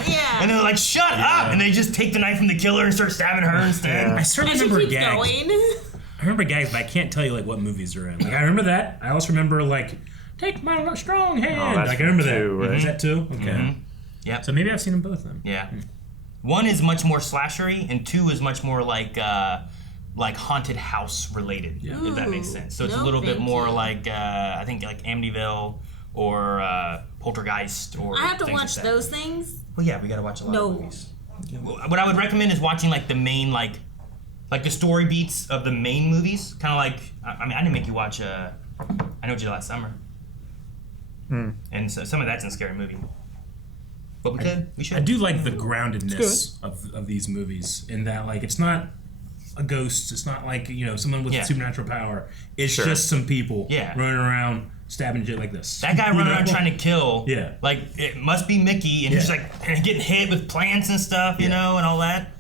Yeah. And they're like, "Shut up!" And they just take the knife from the killer and start stabbing her instead. I certainly remember gags. I remember gags, but I can't tell you what movies they're in. I remember that. I also remember "Take my strong hand." I remember that. Right? Is that two? Okay. Mm-hmm. Yeah. So maybe I've seen them both then. Yeah. One is much more slashery, and two is much more like haunted house related. Yeah. If that makes sense. So it's a little bit more I think Amityville or Poltergeist or. I have to things watch like those things. Well, yeah, we got to watch a lot of movies. What I would recommend is watching the main like the story beats of the main movies. Kind of like, I mean, I didn't make you watch I Know What You Did Last Summer. And so some of that's in Scary Movie. But we should. I do like the groundedness of these movies in that, like, it's not a ghost. It's not like, you know, someone with supernatural power. It's just some people running around stabbing shit like this. That guy running around trying to kill. Yeah. Like, it must be Mickey, and he's like getting hit with plants and stuff, you know, and all that.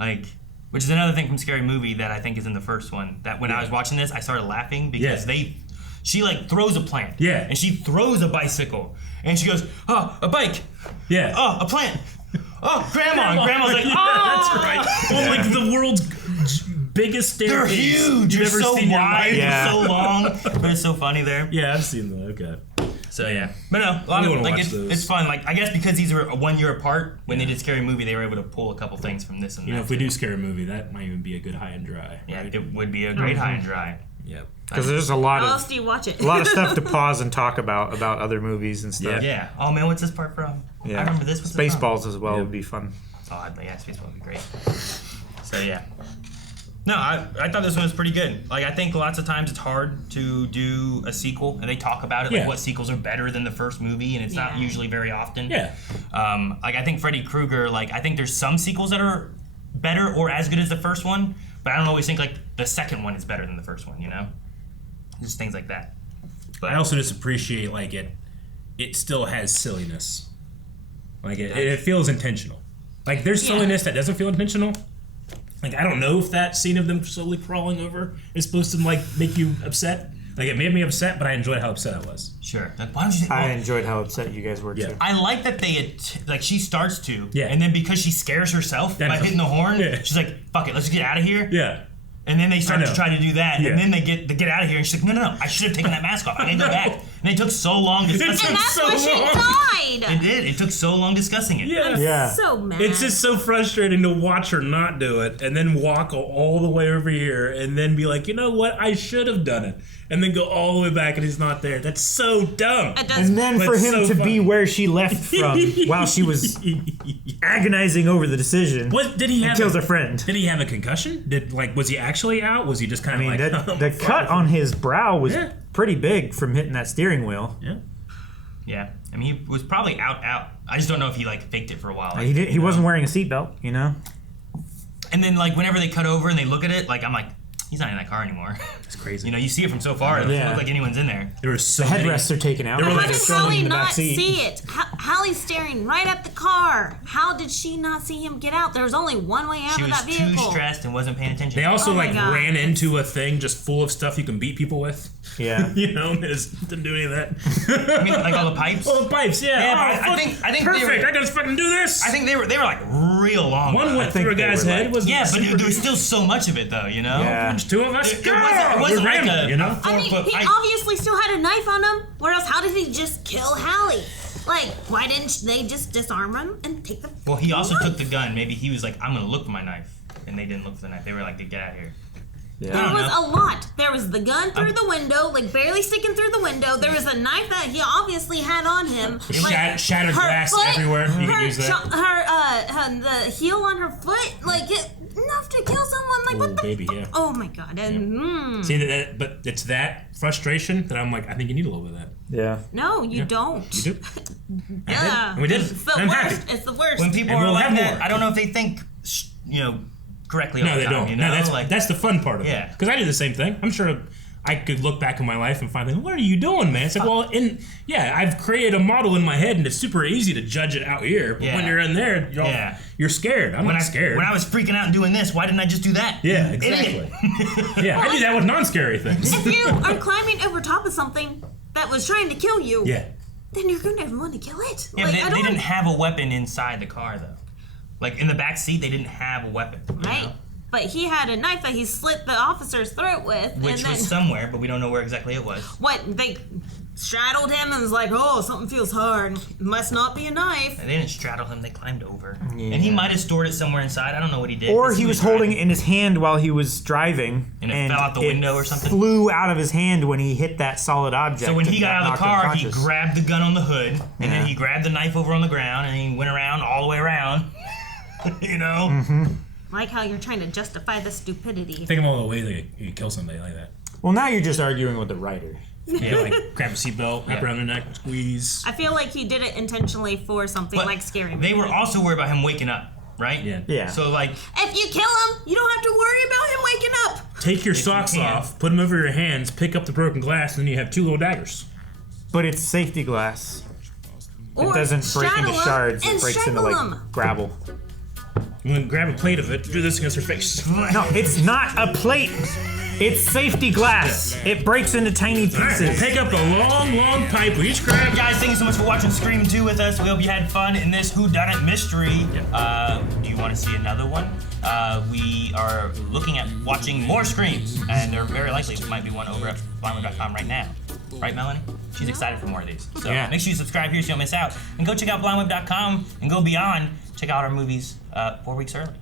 Like, which is another thing from Scary Movie that I think is in the first one. That when I was watching this, I started laughing because she like throws a plant. Yeah. And she throws a bicycle. And she goes, oh, a bike. Yeah. Oh, a plant. Oh, Grandma. And Grandma's like, oh. That's right. Well, like the world's biggest staircase. They're huge. You've They're ever so seen wide. Yeah. They're so long. But it's so funny there. Yeah, I've seen that. Okay. So yeah, but no, a lot of like it's fun. Like I guess because these were 1 year apart, when they did Scary Movie, they were able to pull a couple things from this and You that. know, if we do Scary Movie, that might even be a good high and dry. Yeah, it would be a great high and dry. Yep. Because there's a lot How of else do you watch it? a lot of stuff to pause and talk about other movies and stuff. Yeah. Oh man, what's this part from? Yeah. I remember this. What's this from? Spaceballs as well would be fun. Oh yeah, Spaceball would be great. So yeah. No, I thought this one was pretty good. Like, I think lots of times it's hard to do a sequel, and they talk about it, like what sequels are better than the first movie, and it's not usually very often. Yeah. Like, I think Freddy Krueger, like, I think there's some sequels that are better or as good as the first one, but I don't always think, like, the second one is better than the first one, you know? Just things like that. But I also just appreciate, like, it still has silliness. Like, it feels intentional. Like, there's silliness that doesn't feel intentional. Like, I don't know if that scene of them slowly crawling over is supposed to, like, make you upset. Like, it made me upset, but I enjoyed how upset I was. Sure. Like, why don't you I enjoyed how upset you guys were, too. I like that they, like, she starts to, and then because she scares herself by hitting the horn, she's like, fuck it, let's get out of here. Yeah. And then they start to try to do that, and then they get out of here, and she's like, no, I should have taken that mask off. I didn't go back. And it took so long discussing it. And that's why she died. It did. It took so long discussing it. Yeah. I'm so mad. It's just so frustrating to watch her not do it and then walk all the way over here and then be like, you know what? I should have done it. And then go all the way back and he's not there. That's so dumb. And then for him to be where she left from while she was agonizing over the decision. What did he have? Kills a friend. Did he have a concussion? Was he actually out? Was he just kind of like... the cut on his brow was pretty big from hitting that steering wheel. Yeah. Yeah. I mean, he was probably out. I just don't know if he, like, faked it for a while. He did. He wasn't wearing a seatbelt, you know? And then, like, whenever they cut over and they look at it, like, I'm like, he's not in that car anymore. That's crazy. You know, you see it from so far, it doesn't look like anyone's in there. There were so the headrests are taken out. How did Hallie not see it? Hallie's staring right at the car. How did she not see him get out? There was only one way out of that vehicle. She was too stressed and wasn't paying attention. They also ran into a thing just full of stuff you can beat people with. Yeah. You know, they just didn't do any of that. I mean, like all the pipes? All the pipes, yeah. I think perfect. I gotta fucking do this. I think they were like real long. One went through a guy's head. Yeah, but there was still so much of it though, you know? Yeah. Two of us. It wasn't like a, you know? I mean, he obviously still had a knife on him. Where else? How did he just kill Hallie? Like, why didn't they just disarm him and take the... Well, he also took the gun. Maybe he was like, I'm gonna look for my knife. And they didn't look for the knife. They were like, get out of here. Yeah. There was a lot. There was the gun through the window, like barely sticking through the window. There was a knife that he obviously had on him. Like, shattered glass everywhere. You can use that. The heel on her foot, like enough to kill someone. Like what the? Baby, yeah. Oh my god. And, See but it's that frustration that I'm like, I think you need a little bit of that. Yeah. No, you don't. You do. Yeah. We did. It's the worst. It's the worst. When people are like that, I don't know if they think, correctly all the time. No, they don't. You know? That's the fun part of it. Yeah. Because I do the same thing. I'm sure I could look back in my life and find, what are you doing, man? It's like, well, I've created a model in my head, and it's super easy to judge it out here. But when you're in there, you're scared. I'm not scared. When I was freaking out and doing this, why didn't I just do that? Yeah, exactly. Yeah, I do that with non-scary things. If you are climbing over top of something that was trying to kill you, then you're going to want to kill it. Yeah, like, they didn't have a weapon inside the car, though. Like, in the back seat, they didn't have a weapon. Right. Know? But he had a knife that he slit the officer's throat with. Which was somewhere, but we don't know where exactly it was. What? They straddled him and was like, oh, something feels hard. It must not be a knife. They didn't straddle him. They climbed over. Yeah. And he might have stored it somewhere inside. I don't know what he did. Or he was holding it in his hand while he was driving. And it fell out the window or something? Flew out of his hand when he hit that solid object. So when he got out of the car, he grabbed the gun on the hood. And then he grabbed the knife over on the ground. And he went around all the way around. You know? Mm-hmm. I like how you're trying to justify the stupidity. Take him all the way that you kill somebody like that. Well, now you're just arguing with the writer. Yeah, like grab a seatbelt, wrap around their neck, squeeze. I feel like he did it intentionally for something like Scary Movie. They were also worried about him waking up, right? Yeah. So like, if you kill him, you don't have to worry about him waking up. Take your socks off, put them over your hands, pick up the broken glass, and then you have 2 little daggers. But it's safety glass. Or it doesn't break into shards. It breaks into like him. gravel. You want to grab a plate of it, do this against her face. No, it's not a plate. It's safety glass. It breaks into tiny pieces. Right, pick up the long pipe with each grab. Guys, thank you so much for watching Scream 2 with us. We hope you had fun in this whodunit mystery. Do you want to see another one? We are looking at watching more Screams, and there very likely might be one over at blindwave.com right now. Right, Melanie? She's excited for more of these. So make sure you subscribe here so you don't miss out. And go check out blindwave.com and go beyond. Check out our movies 4 weeks early.